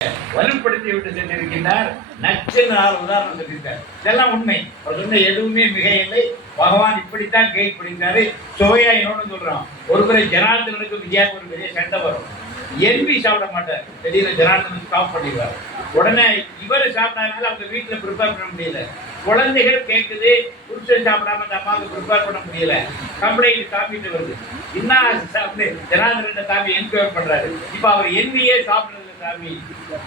வலுப்படுத்தி விட்டு சென்றிருக்கின்றார். நச்சு உதாரணம் சொல்லியிருக்கார். இதெல்லாம் உண்மை. அவர் சொன்ன எதுவுமே மிக இல்லை. பகவான் இப்படித்தான் கை பிடித்தாரு. சோயா இன்னொன்னு சொல்றான். ஒருமுறை ஜனார்தனுக்கு விஜயாவுக்கு ஒரு பெரிய சண்டை வரும். எல்வி சாப்பிட மாட்டார். திடீர்னு ஜனார்தனுக்கு ஸ்டாப் பண்ணிடுவார். உடனே இவர் சாப்பிடாதனால அவங்க வீட்டில் ப்ரிப்பேர் பண்ண முடியல. குழந்தைகள் கேட்குது, புருஷன் சாப்பிடாம அந்த அம்மாவுக்கு ப்ரிப்பேர் பண்ண முடியல. கம்ப்ளைண்ட் சாப்பிட்டு வருது. இன்னும் சாப்பிட்டு ஜனார்தன சாமி என்கொயர் பண்றாரு. இப்ப அவர் என்வியே சாப்பிடுறது சாமி.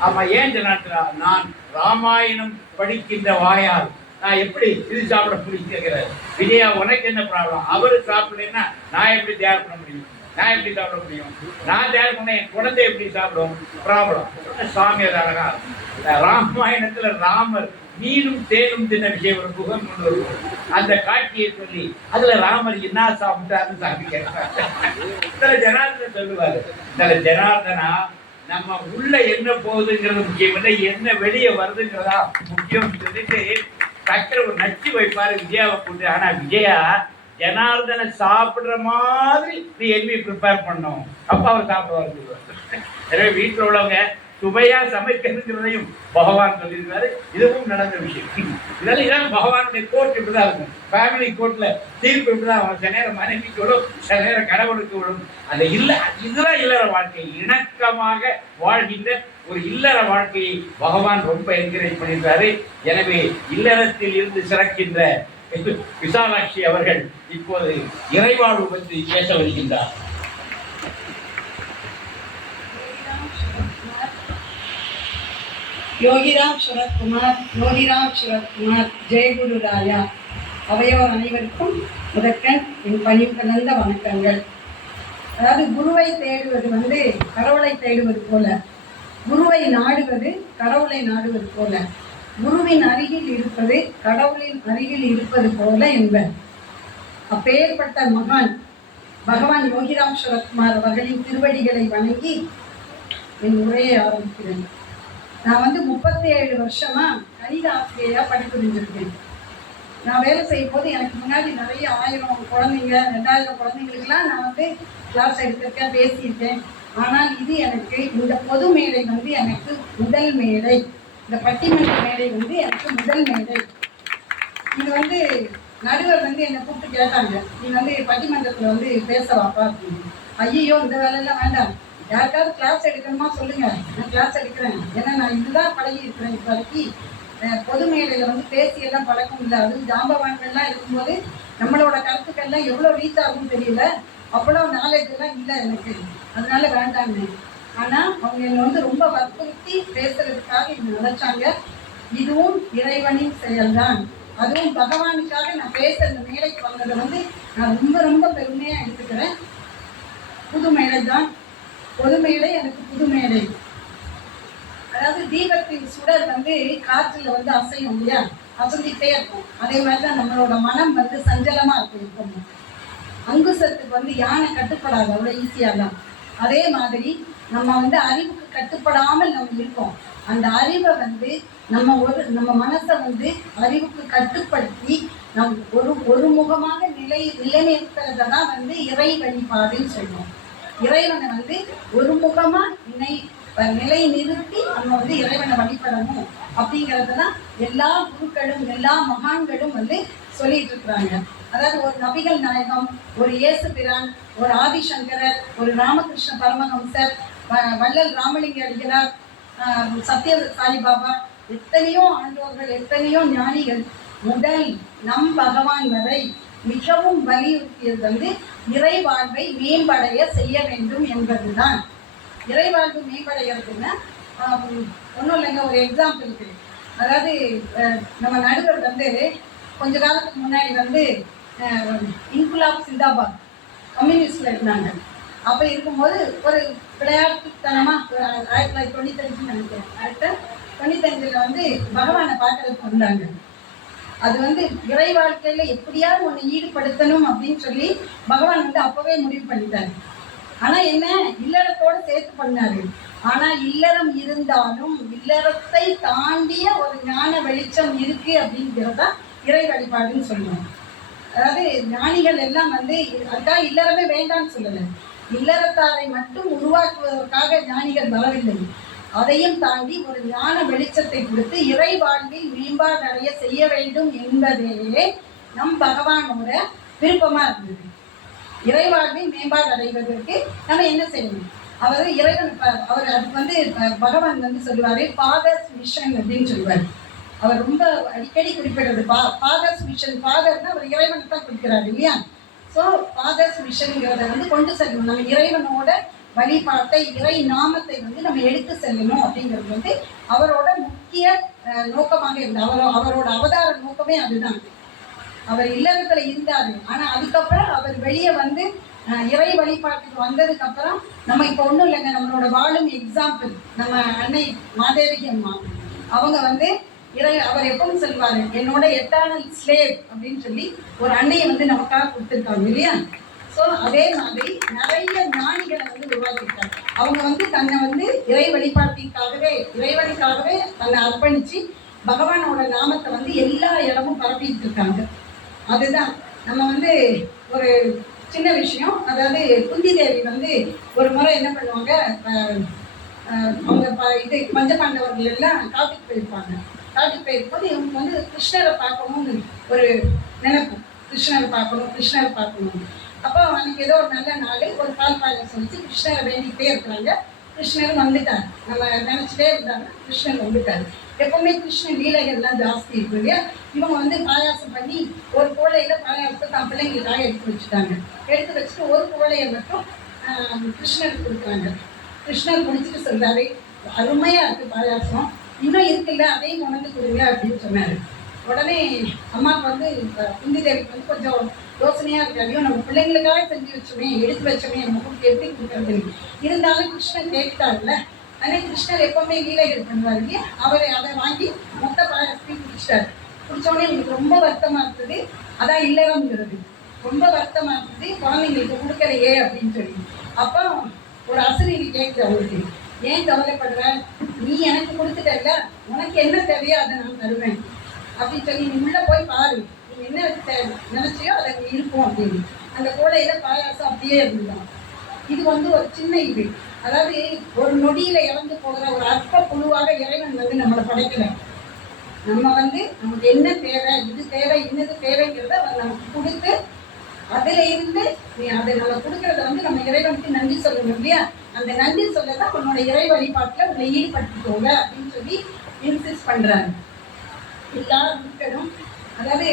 ஆமா, ஏன் ஜனார்தனா? நான் ராமாயணம் படிக்கின்ற வாயால் நான் எப்படி இது சாப்பிட முடியும் கேட்கிறாரு. விஜயா, உனக்கு என்ன ப்ராப்ளம்? அவரு சாப்பிடலன்னா நான் எப்படி தயார் பண்ண முடியும்? நான் எப்படி சாப்பிட முடியும்? நான் தயார் பண்ண என் குழந்தை எப்படி சாப்பிடும்? ப்ராப்ளம். சுவாமி அது அழகா ராமாயணத்துல ராமர் மீனும் தேனும் தின்ன விஷயம் ஒரு புகம் கொண்டு வருவோம். அந்த காட்சியை சொல்லி அதுல ராமர் என்ன சாப்பிட்டாருன்னு சாமி கேட்கிறார். ஜனார்தன் சொல்லுவாரு, ஜனார்தனா நம்ம உள்ள என்ன போகுதுங்கிறது முக்கியம் இல்லை, என்ன வெளியே வருதுங்கிறதா முக்கியம் சொல்லிட்டு டக்குற ஒரு நச்சு வைப்பாரு விஜயாவை கூட்டு. ஆனா விஜயா ஜனார்தனை சாப்பிடுற மாதிரி நீ எல்வி ப்ரிப்பேர் பண்ணும், அப்ப அவர் சாப்பிடுவார். எனவே வீட்டில் உள்ளவங்க சுவையா சமைக்கிறதுங்கிறதையும் பகவான் சொல்லியிருக்காரு. இதுவும் நடந்த விஷயம். இதான் பகவானுடைய கோர்ட் இப்படிதான் இருக்கும். ஃபேமிலி கோர்ட்ல தீர்ப்பு இப்படிதான். அவன் சில நேரம் மனைவிக்கு விடும், சில நேரம் கடவுளுக்கு விடும். அந்த இதுதான் இல்லற வாழ்க்கை. இணக்கமாக வாழ்கின்ற ஒரு இல்லற வாழ்க்கையை பகவான் ரொம்ப என்கரேஜ் பண்ணியிருக்காரு. எனவே இல்லறத்தில் இருந்து சிறக்கின்ற விசாலாட்சி அவர்கள் இப்போது இறைவாழ்வு பற்றி பேச வருகின்றார். யோகிராம் சுரத்குமார், யோகிராம் சுரத்குமார், ஜெயகுரு ராயா அவையோர் அனைவருக்கும் முதற்கண் என் பணிவு கலந்த வணக்கங்கள். அதாவது குருவை தேடுவது கடவுளை தேடுவது போல, குருவை நாடுவது கடவுளை நாடுவது போல, குருவின் அருகில் இருப்பது கடவுளின் அருகில் இருப்பது போல என்பர். அப்பேற்பட்ட மகான் பகவான் யோகிராம் சுரத்குமார் அவர்களின் திருவடிகளை வணங்கி என் உரையை ஆரம்பிக்கிறேன். நான் 37 வருஷமா கணித ஆசிரியரா பணிபுரிஞ்சிருக்கேன். நான் வேலை செய்யும் போது எனக்கு முன்னாடி நிறைய 1000 குழந்தைங்க 2000 குழந்தைங்களுக்கெல்லாம் நான் கிளாஸ் எடுத்திருக்கேன், பேசியிருக்கேன். ஆனால் இது எனக்கு இந்த பொது மேடை எனக்கு முதல் மேடை. இந்த பட்டிமன்ற மேடை எனக்கு முதல் மேடை. இது நடுவர் என்னை கூப்பிட்டு கேட்டாங்க, நீ பட்டிமன்றத்தில் பேசவாப்பா அப்படின்னு. ஐயோ, இந்த வேலையெல்லாம் வேண்டாம், யாருக்காவது கிளாஸ் எடுக்கணுமா சொல்லுங்க, நான் கிளாஸ் எடுக்கிறேன். ஏன்னா நான் இதுதான் பழகி இருக்கிறேன். இப்போ வரைக்கும் பொது மேடையில் பேசியெல்லாம் பழக்கம் இல்லை. அதுவும் ஜாம்பவான்கள்லாம் இருக்கும்போது நம்மளோட கருத்துக்கள்லாம் எவ்வளோ ரீச் ஆகும்னு தெரியல, அவ்வளோ நாலேஜ் எல்லாம் இல்லை எனக்கு, அதனால வேண்டாங்க. ஆனால் அவங்க என்னை ரொம்ப வற்புறுத்தி பேசுறதுக்காக என்னை நினைச்சாங்க. இதுவும் இறைவனின் செயல்தான். அதுவும் பகவானுக்காக நான் பேச இந்த மேடைக்கு வந்ததை நான் ரொம்ப ரொம்ப பெருமையாக எடுத்துக்கிறேன். புது மேடை தான், பொது மேடை எனக்கு புது மேடை. அதாவது தீபத்தின் சுடர் காற்றுல அசையும் இல்லையா, அசைஞ்சிட்டே இருக்கும். அதே மாதிரிதான் நம்மளோட மனம் சஞ்சலமா இருக்கும். இப்போ அங்குசத்துக்கு யானை கட்டுப்படாது அவ்வளோ ஈஸியாதான். அதே மாதிரி நம்ம அறிவுக்கு கட்டுப்படாமல் நம்ம இருக்கோம். அந்த அறிவை நம்ம மனசை அறிவுக்கு கட்டுப்படுத்தி நம் ஒரு முகமாக நிலைநிறுத்துறதை தான் இறை வழிபாடுன்னு சொல்லுவோம். இறைவனை ஒரு முகமா நிலை நிறுத்தி நம்ம இறைவனை வழிபடணும் அப்படிங்கிறதுதான் எல்லா குருக்களும் எல்லா மகான்களும் சொல்லிட்டு இருக்கிறாங்க. அதாவது ஒரு நபிகள் நாயகம், ஒரு இயேசு பிரான், ஒரு ஆதிசங்கரர், ஒரு ராமகிருஷ்ண பரமஹம்சர், வள்ளல் ராமலிங்க அடிகளார், சத்ய சாய்பாபா, எத்தனையோ ஆண்டோர்கள், எத்தனையோ ஞானிகள் முதல் நம் பகவான் வரை மிகவும் வலியுறுத்தியது இறை வாழ்வை மேம்படைய செய்ய வேண்டும் என்பதுதான். இறை வாழ்வு மேம்படைகிறதுன்னா ஒன்றும் இல்லைங்க, ஒரு எக்ஸாம்பிள் இருக்கு. அதாவது நம்ம நடுவர் கொஞ்ச காலத்துக்கு முன்னாடி இன்குலாப் சிந்தாபாத் கம்யூனிஸ்ட்ல இருந்தாங்க. அப்போ இருக்கும்போது ஒரு விளையாட்டுத்தனமா 1995 நினைக்கிறேன், 1995 பகவானை பார்க்கறதுக்கு வந்தாங்க. அது இறை வாழ்க்கையில எப்படியாவது ஒன்று ஈடுபடுத்தணும் அப்படின்னு சொல்லி பகவான் அப்பவே முடிவு பண்ணிட்டாரு. ஆனா என்ன, இல்லறத்தோடு சேர்த்து பண்ணாரு. ஆனா இல்லறம் இருந்தாலும் இல்லறத்தை தாண்டிய ஒரு ஞான வெளிச்சம் இருக்கு அப்படிங்கிறதா இறை வழிபாடுன்னு சொல்லுவாங்க. அதாவது ஞானிகள் எல்லாம் அதுக்காக இல்லறமே வேண்டாம்னு சொல்லலை, இல்லறத்தாரை மட்டும் உருவாக்குவதற்காக ஞானிகள் வரவில்லை. அதையும் தாண்டி ஒரு ஞான வெளிச்சத்தை கொடுத்து இறை வாழ்வில் மேம்பாடடைய செய்ய வேண்டும் என்பதே நம் பகவானோட விருப்பமா இருந்தது. இறை வாழ்வில் மேம்பாடு அடைவதற்கு நம்ம என்ன செய்யணும்? அவர் இறைவன் அவர் அதுக்கு வந்து பகவான் வந்து சொல்லுவாரு ஃபாதர்ஸ் மிஷன் அப்படின்னு சொல்லுவார். அவர் ரொம்ப அடிக்கடி குறிப்பிடுறது ஃபாதர்ஸ் மிஷன். ஃபாதர்னா அவர் இறைவனுக்கு தான் கொடுக்கிறாரு இல்லையா? ஸோ ஃபாதர்ஸ் மிஷன்ங்கிறத வந்து கொண்டு செல்லணும். நம்ம இறைவனோட வழிபாட்டை இறை நாமத்தை வந்து நம்ம எடுத்து செல்லணும் அப்படிங்கிறது வந்து அவரோட முக்கிய நோக்கமாக இருந்தது. அவரோட அவதார நோக்கமே அதுதான். அவர் இல்லறத்துல இருந்தாரு. ஆனா அதுக்கப்புறம் அவர் வெளியே வந்து இறை வழிபாட்டுக்கு வந்ததுக்கு அப்புறம் நம்ம இப்போ ஒன்றும் இல்லைங்க, நம்மளோட வாழும் எக்ஸாம்பிள் நம்ம அன்னை மாதேவி அம்மா. அவங்க வந்து அவர் எப்பவும் சொல்வாரு என்னோட எட்டர்னல் ஸ்லேவ் அப்படின்னு சொல்லி ஒரு அன்னையை வந்து நமக்காக கொடுத்துருக்காங்க இல்லையா? ஸோ அதே மாதிரி நிறைய ஞானிகளை வந்து உருவாக்கியிருக்காங்க. அவங்க வந்து தன்னை வந்து இறை இறைவனுக்காகவே தன்னை அர்ப்பணிச்சு பகவானோட நாமத்தை வந்து எல்லா இடமும் பரப்பிட்டு இருக்காங்க. அதுதான் நம்ம வந்து ஒரு சின்ன விஷயம். அதாவது குந்தி தேவி வந்து ஒரு முறை என்ன பண்ணுவாங்க, அவங்க இது பஞ்சபாண்டவர்கள் எல்லாம் காட்டுக்கு போயிருப்பாங்க. காட்டுக்கு போயிருக்கும்போது இவங்க வந்து கிருஷ்ணரை பார்க்கணும்னு ஒரு நினைப்பு, கிருஷ்ணரை பார்க்கணும். அப்போ அன்னைக்கு ஏதோ ஒரு நல்ல நாள், ஒரு பால் பாயசம் வச்சு கிருஷ்ணரை வேண்டிக்கிட்டே இருக்கிறாங்க. கிருஷ்ணர் வந்துட்டார். நம்ம நினச்சிட்டே இருந்தாங்க, கிருஷ்ணர் வந்துட்டார். எப்பவுமே கிருஷ்ணன் லீலைகள்லாம் ஜாஸ்தி இருக்கு இல்லையா? இவங்க வந்து பாயாசம் பண்ணி ஒரு கோழையில பாயாசத்தை தான் பிள்ளைங்களுக்காக எடுத்து வச்சுட்டாங்க. எடுத்து வச்சுட்டு ஒரு கோழையை மட்டும் கிருஷ்ணருக்கு கொடுக்குறாங்க. கிருஷ்ணர் குடிச்சிட்டு சொல்றாரு, அருமையா இருக்கு பாயாசம், இன்னும் இருக்குல்ல அதையும் உணர்ந்து கொடுங்க அப்படின்னு சொன்னாரு. உடனே அம்மாவுக்கு வந்து குந்தி தேவிக்கு வந்து கொஞ்சம் யோசனையா இருக்காங்க, நம்ம பிள்ளைங்களுக்காக செஞ்சு வச்சோமே, எடுத்து வச்சோமே, நமக்கு எப்படி கொடுக்கறது. இருந்தாலும் கிருஷ்ணன் கேட்டார்ல, ஆனால் கிருஷ்ணர் எப்பவுமே லீலைகள் பண்ணுவார் இல்லையா? அவர் அதை வாங்கி மொத்த பாயாசத்தையும் குடிச்சிட்டாரு. குடிச்சோடனே எனக்கு ரொம்ப வருத்தமா இருந்தது. அதான் இல்லறம்ங்கிறது. ரொம்ப வருத்தமா இருந்தது, குழந்தைங்களுக்கு கொடுக்கலையே அப்படின்னு சொல்லி. அப்போ ஒரு அசிரியர் கேட்குது அவருக்கு, ஏன் கவலைப்படுற, நீ எனக்கு கொடுத்துட்டல, உனக்கு என்ன தேவையோ அதை நான் தருவேன் அப்படின்னு சொல்லி நீ உள்ள போய் பாரு, நீ என்ன நினைச்சியோ அதை இருக்கும் அப்படின்னு. அந்த கோடையில பாயாசம் அப்படியே இருந்துதான். இது வந்து ஒரு சின்ன இது, அதாவது ஒரு நொடியில இறந்து போகிற ஒரு அற்ப புழுவாக இறைவன் வந்து நம்மளை படைக்கல. நம்ம வந்து நமக்கு என்ன தேவை, இது தேவை, இன்னது தேவைங்கிறத அவர் நமக்கு கொடுத்து அதுல இருந்து அதை நம்ம கொடுக்கறத வந்து நம்ம இறைவனுக்கு நன்றி சொல்லணும் இல்லையா? அந்த நன்றி சொல்லதான் உன்னோட இறை வழிபாட்டுல உன்னை ஈடுபடுத்திக்கோங்க அப்படின்னு சொல்லி இன்சிஸ்ட் பண்றாங்க. எல்லா மக்களும், அதாவது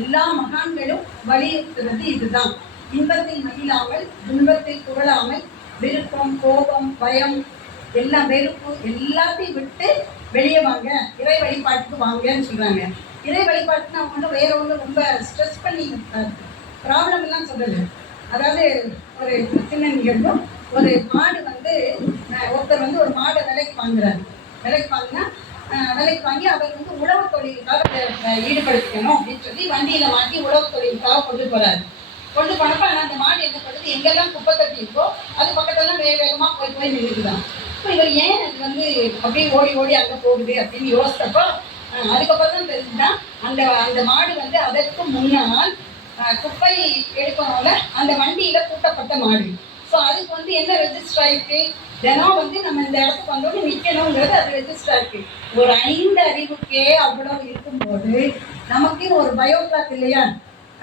எல்லா மகான்களும் வலியுறுத்துறது இதுதான். இன்பத்தில் மகிழாமல் துன்பத்தில் புகழாமல் விருப்பம், கோபம், பயம், எல்லாம் வெறுப்பு எல்லாத்தையும் விட்டு வெளியே வாங்க, இறை வழிபாட்டுக்கு வாங்கன்னு சொல்றாங்க. இறை வழிபாட்டுன்னு அவங்க வந்து வேற ஒன்று ரொம்ப ஸ்ட்ரெஸ் பண்ணி ப்ராப்ளம் எல்லாம் சொல்லலை. அதாவது ஒரு சின்ன நிகழ்வும், ஒரு மாடு வந்து ஒருத்தர் வந்து ஒரு மாடை விலைக்கு வாங்குறாரு. விலைக்கு வாங்கி அவர் வந்து உழவு தொழிலுக்காக ஈடுபடுத்திக்கணும் அப்படின்னு சொல்லி வண்டியில மாட்டி உழவு தொழிலுக்காக கொண்டு போனப்ப அந்த மாடு என்ன பண்ணுது, எங்கெல்லாம் குப்பை தட்டி இருக்கோ அது பக்கத்தெல்லாம் வேகமா போய் நின்றுக்குதான். இப்போ இவர் ஏன் அது வந்து அப்படியே ஓடி அங்கே போகுது அப்படின்னு யோசித்தப்போ அதுக்கப்புறம் தான் தெரிஞ்சுதான் அந்த மாடு வந்து அதற்கு முன்னால் குப்பை எடுக்கணும்ல, அந்த வண்டியில கூட்டப்பட்ட மாடு. ஸோ அதுக்கு வந்து என்ன ரெஜிஸ்டர் ஆயிருக்கு, தினம் வந்து நம்ம இந்த இடத்துக்கு வந்தோன்னு நிற்கணுங்கிறது அது ரெஜிஸ்டர் ஆயிருக்கு. ஒரு 5 அறிவுக்கே அவ்வளவு இருக்கும்போது நமக்கு ஒரு பயோகிளாக் இல்லையா?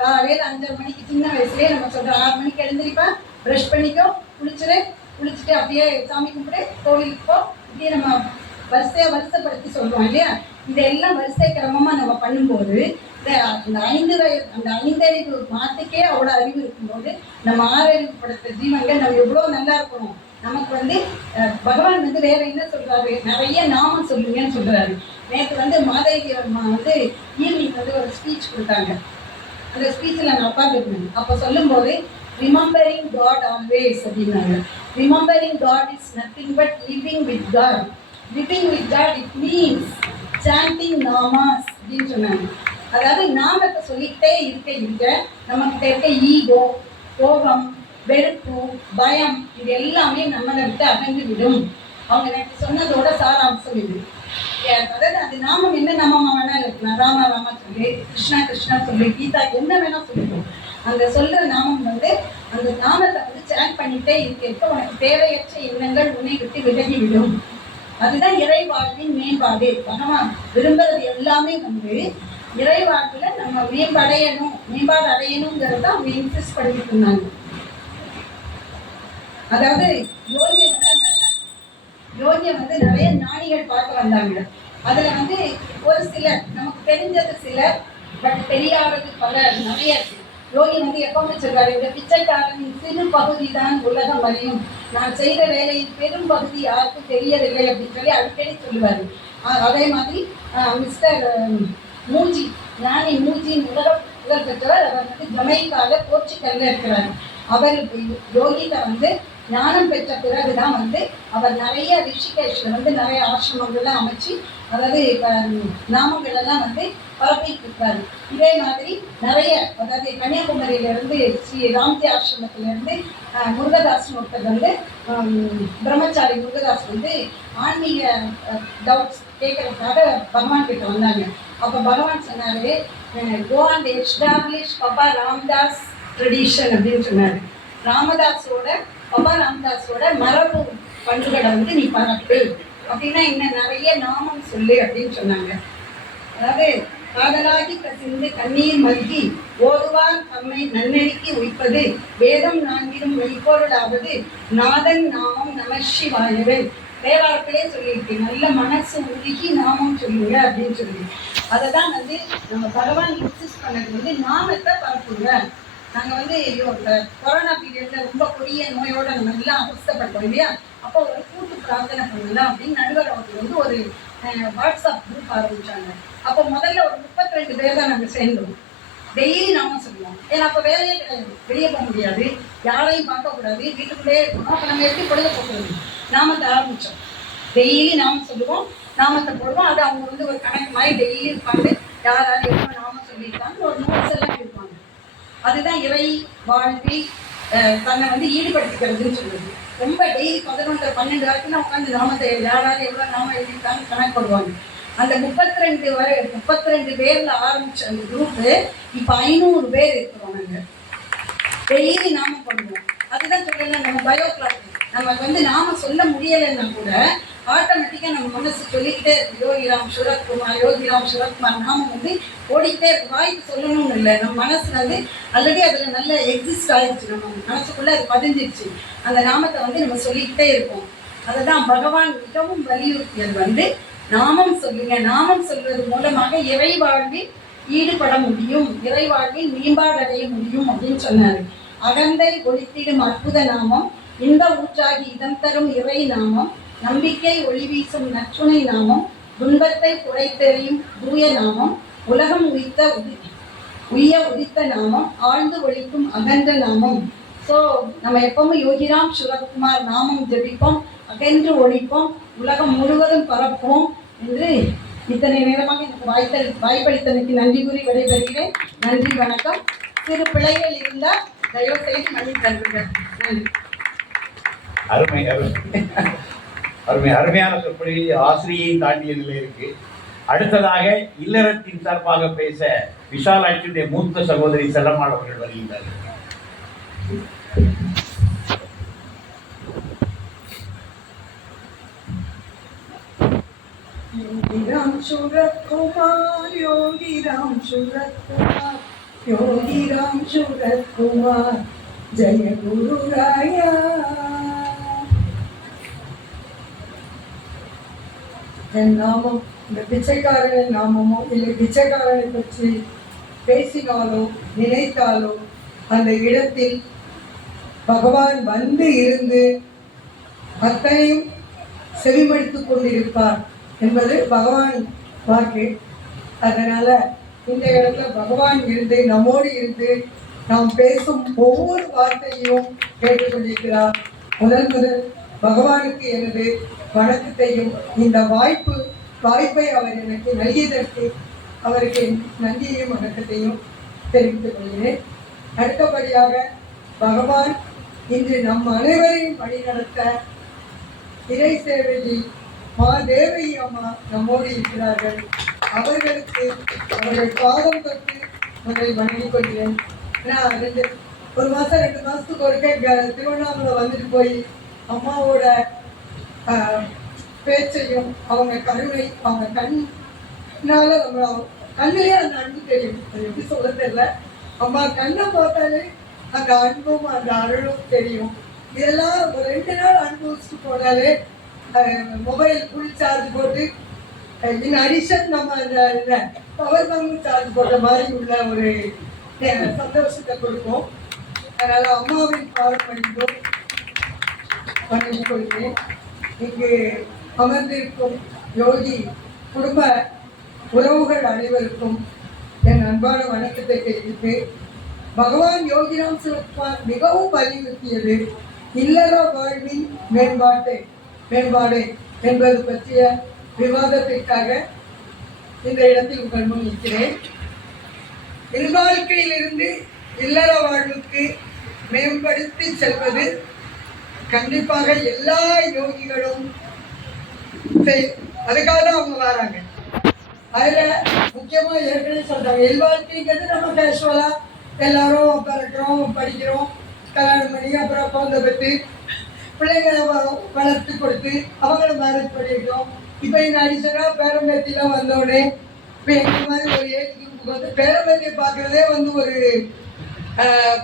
காலையில் 5:30 மணிக்கு சின்ன வயசுலேயே நம்ம சொல்கிறோம், 6 மணிக்கு எழுந்திரிப்பேன், ப்ரஷ் பண்ணிக்கோ, குளிச்சுட்டு அப்படியே சாமி கும்பிட்டு கோவிலுக்கு போ, இப்படியே நம்ம வருஷப்படுத்தி சொல்கிறோம் இல்லையா? இதெல்லாம் வரிசை கிரமமாக நம்ம பண்ணும்போது அந்த 5 அறிவு மாட்டுக்கே அவ்வளோ அறிவு இருக்கும்போது நம்ம 6 அறிவு படுத்த ஜீவன்கள் நம்ம எவ்வளோ நல்லா இருக்கணும். நமக்கு வந்து பகவான் வந்து வேற என்ன சொல்றாரு, நிறைய நாமம் சொல்லுங்கன்னு சொல்றாரு. நேற்று வந்து மாதேவி அம்மா வந்து ஈவினிங் வந்து ஒரு ஸ்பீச் கொடுத்தாங்க. அந்த ஸ்பீச்சில் நான் உட்காந்துருந்தேன். அப்போ சொல்லும்போது ரிமெம்பரிங் காட் ஆல்வேஸ் அப்படின்னாங்க. Remembering God is nothing but living with God. Living with God it means chanting நாமாஸ் அப்படின்னு சொன்னாங்க. அதாவது நாமத்தை சொல்லிக்கிட்டே இருக்க நம்மகிட்ட இருக்க ஈகோ, கோபம், வெறுப்பு, பயம் இது எல்லாமே நம்மளை விட்டு அகன்று விடும். அவங்க எனக்கு சொன்னதோட சாராம்சம் இது. அதாவது அந்த நாமம் என்ன நாமமா வேணா இருக்கலாம், ராமா ராமா சொல்லி, கிருஷ்ணா கிருஷ்ணா சொல்லி, கீதா என்ன வேணா சொல்லிடும். அந்த சொல்ற நாமம் வந்து அந்த நாமத்தை வந்து சேட் பண்ணிட்டே இருக்க உனக்கு தேவையற்ற எண்ணங்கள் உன்னை விட்டு விலகி விடும். அதுதான் இறை வாழ்வின் மேம்பாடு. பகவான் விரும்புறது எல்லாமே வந்து இறை வாழ்வுல நம்ம மேம்பாடு அடையணுங்கிறது தான் அவங்க இன்சிஸ்ட் பண்ணிட்டு இருந்தாங்க. அதாவது யோகிய வந்து நிறைய ஞானிகள் பார்க்க வந்தாங்க. அதுல வந்து ஒரு சிலர் நமக்கு தெரிஞ்சது சிலர், பட் தெரியாதது நிறைய இருக்கு. யோகி வந்து எப்பவுமே சொல்றாரு, இந்த பிச்சைக்காரனின் சிறு பகுதி தான் உலகம் அறியும், நான் செய்த வேலையின் பெரும் பகுதி யாருக்கும் தெரியவில்லை அப்படின்னு சொல்லி அடிக்கடி சொல்லுவாரு. அதே மாதிரி மிஸ்டர் மூஜி, ஞானி மூஜின் புகழ் பெற்றவர். அவர் வந்து ஜமைக்கால போர்ச்சுகல்ல இருக்கிறார். அவர் யோகித வந்து ஞானம் பெற்ற பிறகுதான் வந்து அவர் நிறைய ரிஷிகேஷ்ல வந்து நிறைய ஆசிரமங்கள்லாம் அமைச்சு, அதாவது நாமங்கள் எல்லாம் வந்து பரப்பிட்டு இருக்காரு. இதே மாதிரி நிறைய, அதாவது கன்னியாகுமரியில இருந்து ஸ்ரீ ராம்ஜி ஆசிரமத்துல இருந்து முருகதாஸ் ஒருத்தர் வந்து பிரம்மச்சாரி முருகதாஸ் வந்து ஆன்மீக டவுட்ஸ் கேட்கறதுக்காக பகவான் கிட்ட வந்தாங்க. அப்ப பகவான் சொன்னாரு, go and establish Papa Ramdas tradition அப்படின்னு சொன்னாரு. பப்பா ராமதாஸோட மரபு பண்புகளை வந்து நீ பரப்பு அப்படின்னா இன்னும் நிறைய நாமம் சொல்லு அப்படின்னு சொன்னாங்க. அதாவது காதலாகி கசிந்து கண்ணீர் மல்கி ஓதுவார் தம்மை நன்னெறிக்கு உய்ப்பது வேதம் நான்கிலும் மெய்ப்பொருளாவது நாதன் நாமம் நமசிவாயவே. தேவாரத்திலே சொல்லியிருக்கேன், நல்ல மனசு உருகி நாமம் சொல்லுங்க அப்படின்னு சொல்லி. அதை தான் வந்து நம்ம பகவான் இன்சிஸ்ட் பண்ணது வந்து நாமத்தை பரப்புங்க. நாங்கள் வந்து இந்த கொரோனா பீரியட்ல ரொம்ப கொடிய நோயோட நம்ம எல்லாம் அவஸ்தப்பட்டோம் இல்லையா, அப்போ ஒரு கூட்டு பிரார்த்தனை பண்ணலாம் அப்படின்னு நடுவர் அவர்கள் வந்து ஒரு வாட்ஸ்அப் குரூப் ஆரம்பிச்சாங்க. அப்போ முதல்ல ஒரு 32 பேர் தான் நாங்கள் சேர்ந்தோம். டெய்லி நாம சொல்லுவோம். ஏன்னா அப்போ வேலையே கிடையாது, வெளியே போக முடியாது, யாரையும் பார்க்கக்கூடாது, வீட்டுக்குள்ளேயே இருக்கணும். அப்போ நம்ம எப்படி பொழுத போக்குறது, நாமத்தை ஆரம்பித்தோம். டெய்லி நாம சொல்லுவோம், நாமத்தை போடுவோம். அது அவங்க வந்து ஒரு கணக்கு மாதிரி டெய்லி இருப்பாங்க, யார் எவ்வளோ நாம சொல்லியிருக்காங்க ஒரு நோட்ஸ் எல்லாம் இருப்பாங்க. அதுதான் இறை வாழ்வில் தன்னை வந்து ஈடுபடுத்திக்கிறதுன்னு சொல்லுது. ரொம்ப டெய்லி 11-12 வரைக்கும் உட்காந்து நாமத்தை யாராவது எவ்வளோ நாம எழுதியிருக்காங்க கணக்கு போடுவாங்க. அந்த 32 பேர்ல ஆரம்பிச்ச அந்த குரூப்பு இப்போ 500 பேர் இருக்கிறோம். நாங்கள் டெய்லி நாம பண்ணுவோம். அதுதான் சொல்லல, நம்ம பயோகிளாஸ் நம்ம வந்து நாம சொல்ல முடியலைன்னா கூட ஆட்டோமேட்டிக்காக நம்ம மனசு சொல்லிக்கிட்டே இருக்கு. யோகிராம் சுரத்குமார் நாமம் வந்து ஓடிக்கிட்டே இருக்கு. வாய்ப்பு சொல்லணும்னு இல்லை, நம்ம மனசுல வந்து ஆல்ரெடி அதில் நல்ல எக்ஸிஸ்ட் ஆயிடுச்சு, நம்ம மனசுக்குள்ள அது பதிஞ்சிருச்சு. அந்த நாமத்தை வந்து நம்ம சொல்லிக்கிட்டே இருப்போம். அதை தான் பகவான் மிகவும் வலியுறுத்தியது வந்து நாமம் சொல்லுங்க. நாமம் சொல்வது மூலமாக இறை வாழ்வில் ஈடுபட முடியும், இறை வாழ்வில் மேம்பாடு அடைய முடியும் அப்படின்னு சொன்னாரு. அகந்தை ஒழித்திடும் அற்புத நாமம், இன்ப ஊற்றாகி இதம் தரும் இறை நாமம், நம்பிக்கை ஒளி வீசும் நற்றுணை நாமம், துன்பத்தை குறைத்தெறியும் தூய நாமம், உலகம் உதித்த நாமம், ஆழ்ந்து ஒழிக்கும் அகன்ற நாமம். ஸோ நம்ம எப்பவும் யோகிராம் சுரத்குமார் நாமம் ஜபிப்போம், அகன்று ஒழிப்போம், உலகம் முழுவதும் பரப்போம் என்று இத்தனை நேரமாக எனக்கு வாய்ப்பளித்தமைக்கு நன்றி கூறி விடைபெறுகிறேன். நன்றி, வணக்கம். சிறு பிள்ளைகள் இருந்தால் தயவு செய்து மன்னித்து தருங்கள். நன்றி. அருமையான சொற்பொழி ஆசிரியை தாண்டிய நிலை இருக்கு. அடுத்ததாக இல்லறத்தின் சார்பாக பேச விஷாலாட்சியுடைய மூத்த சகோதரி செல்லம்மாள் அவர்கள் வருகின்றார்கள். யோகிராம் சுரத்குமார் ஜெய குரு ராயா. என் நாமம் இந்த பிச்சைக்காரனின் நாமமோ இல்லை பிச்சைக்காரனை பற்றி பேசினாலோ நினைத்தாலோ அந்த இடத்தில் பகவான் வந்து இருந்து அத்தனையும் செவிமடுத்து கொண்டிருப்பார் என்பது பகவான் வாக்கு. அதனால இந்த இடத்துல பகவான் இருந்து நம்மோடு இருந்து நாம் பேசும் ஒவ்வொரு வார்த்தையும் கேட்டுக்கொண்டிருக்கிறார். முதல் பகவானுக்கு எனது வணக்கத்தையும் இந்த வாய்ப்பை அவர் எனக்கு நல்கியதற்கு அவருக்கு நன்றியையும் வணக்கத்தையும் தெரிவித்துக் கொள்கிறேன். அடுத்தபடியாக பகவான் இன்று நம் அனைவரையும் வழிநடத்த இறை சேவையில் மாதேவி அம்மா நம்மோடு இருக்கிறார்கள். அவர்களுக்கு அவர்கள் பாதம் தொட்டு அவர்களை வணங்கிக் கொள்கிறேன். நான் 2 மாதத்துக்கு ஒருக்க திருவண்ணாமலை வந்துட்டு போய் அம்மாவோட பேச்சையும் அவங்க கருணை அவங்க கண்ணால நம்ம கண்ணிலே அந்த அன்பு தெரியும். அது எப்படி சொல்ல தெரியல. அம்மா கண்ணை பார்த்தாலே அந்த அன்பும் அந்த அருளும் தெரியும். இதெல்லாம் ஒரு 2 நாள் அனுபவிச்சுட்டு போனாலே மொபைல் ஃபுல் சார்ஜ் போட்டு இன் அடிஷன் நம்ம அந்த பவர் பேங்க் சார்ஜ் போடுற மாதிரி உள்ள ஒரு சந்தோஷத்தை கொடுக்கும். அதனால அம்மாவின் பாடம் பண்ணிட்டு கொள்கிறேன். இங்கு அமர்ந்திருக்கும் யோகி குடும்ப உறவுகள் அனைவருக்கும் என் அன்பான வணக்கத்தை தெரிவித்து, பகவான் யோகிராம் சிவகுமார் மிகவும் வலியுறுத்தியது இல்லற வாழ்வின் மேம்பாடு என்பது பற்றிய விவாதத்திற்காக இந்த இடத்தில் உங்கள் முன் நிற்கிறேன். இல்வாழ்க்கையிலிருந்து இல்லற வாழ்வுக்கு மேம்படுத்தி செல்வது கண்டிப்பாக எல்லா யோகிகளும் அதுக்காக தான் அவங்க வராங்க. அதுல முக்கியமா ஏற்கனவே சொல்றாங்க, இல்வாழ்க்கைங்கிறது நம்ம கேஷுவலா எல்லாரும் பிறக்கிறோம், படிக்கிறோம், கல்யாணம் பண்ணி அப்புறம் குழந்தை பெற்று பிள்ளைங்களை வளர்த்து கொடுத்து அவங்கள மேரேஜ் பண்ணிட்டோம். இப்போ இந்த அடிஷனாக பேரம்பேத்திலாம் வந்தோடனே இப்போ எங்கள் மாதிரி ஒரு ஏஜ் குரூப்புக்கு வந்து பேரம்பேத்தியை பார்க்குறதே வந்து ஒரு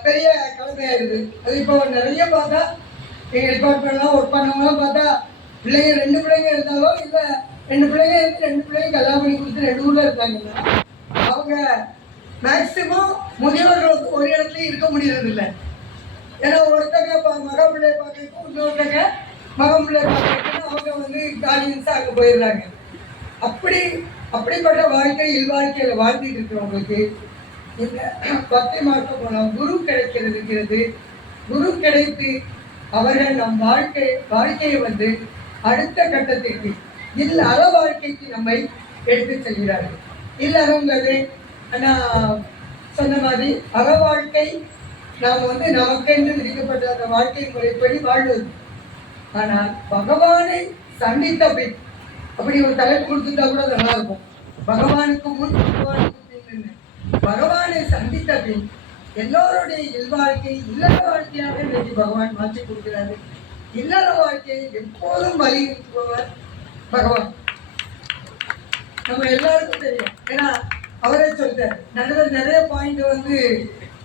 பெரிய கடமையாயிருது. அது இப்போ நிறைய பார்த்தா எங்கள் டிபார்ட்மெண்ட்லாம் ஒர்க் பண்ணவங்களாம் பார்த்தா பிள்ளைங்க 2 பிள்ளைங்க இருந்தாலும் இல்லை 2 பிள்ளைங்க இருந்து 2 பிள்ளைங்க கல்யாணம் பண்ணி கொடுத்து 2 ஊரில் இருந்தாங்கன்னா அவங்க மேக்சிமம் முதியவர்கள் வந்து ஒரு இடத்துலையும் இருக்க முடியறது இல்லை. ஏன்னா ஒருத்தங்க மக பிள்ளைய பார்க்கறதுக்கும் இன்னொருத்தங்க மகன் பிள்ளைய பார்க்கறதுக்கும் அவங்க வந்து காலியன்ஸாக அங்கே போயிடுறாங்க. அப்படிப்பட்ட வாழ்க்கை இல்வாழ்க்கையில் வாழ்ந்துட்டு இருக்கிறவங்களுக்கு இந்த பக்தி மார்க்க போனால் குரு கிடைக்கிறது. குரு கிடைத்து அவர்கள் நம் வாழ்க்கையை வந்து அடுத்த கட்டத்திற்கு இல்லற வாழ்க்கைக்கு நம்மை எடுத்து செல்கிறார்கள். இல்லறங்கிறது நான் சொன்ன மாதிரி அற வாழ்க்கை நாம் வந்து நமக்கென்று விதிக்கப்பட்ட அந்த வாழ்க்கை முறைப்படி வாழ்வது. ஆனால் பகவானை சந்தித்த பின் அப்படி ஒரு தலைப்பு கொடுத்துட்டா கூட நல்லா இருக்கும். பகவானுக்கு முன் பகவானுக்கு பின். பகவானை சந்தித்த பின் எல்லோருடைய இல்வாழ்க்கை இல்லற வாழ்க்கையாக இன்னைக்கு பகவான் மாற்றி கொடுக்கிறாரு. இல்லற வாழ்க்கையை எப்போதும் வலியுறுத்துபவர் பகவான். நம்ம எல்லாருக்கும் தெரியும். ஏன்னா அவரே சொல்றாரு, நடுவர் நிறைய பாயிண்ட் வந்து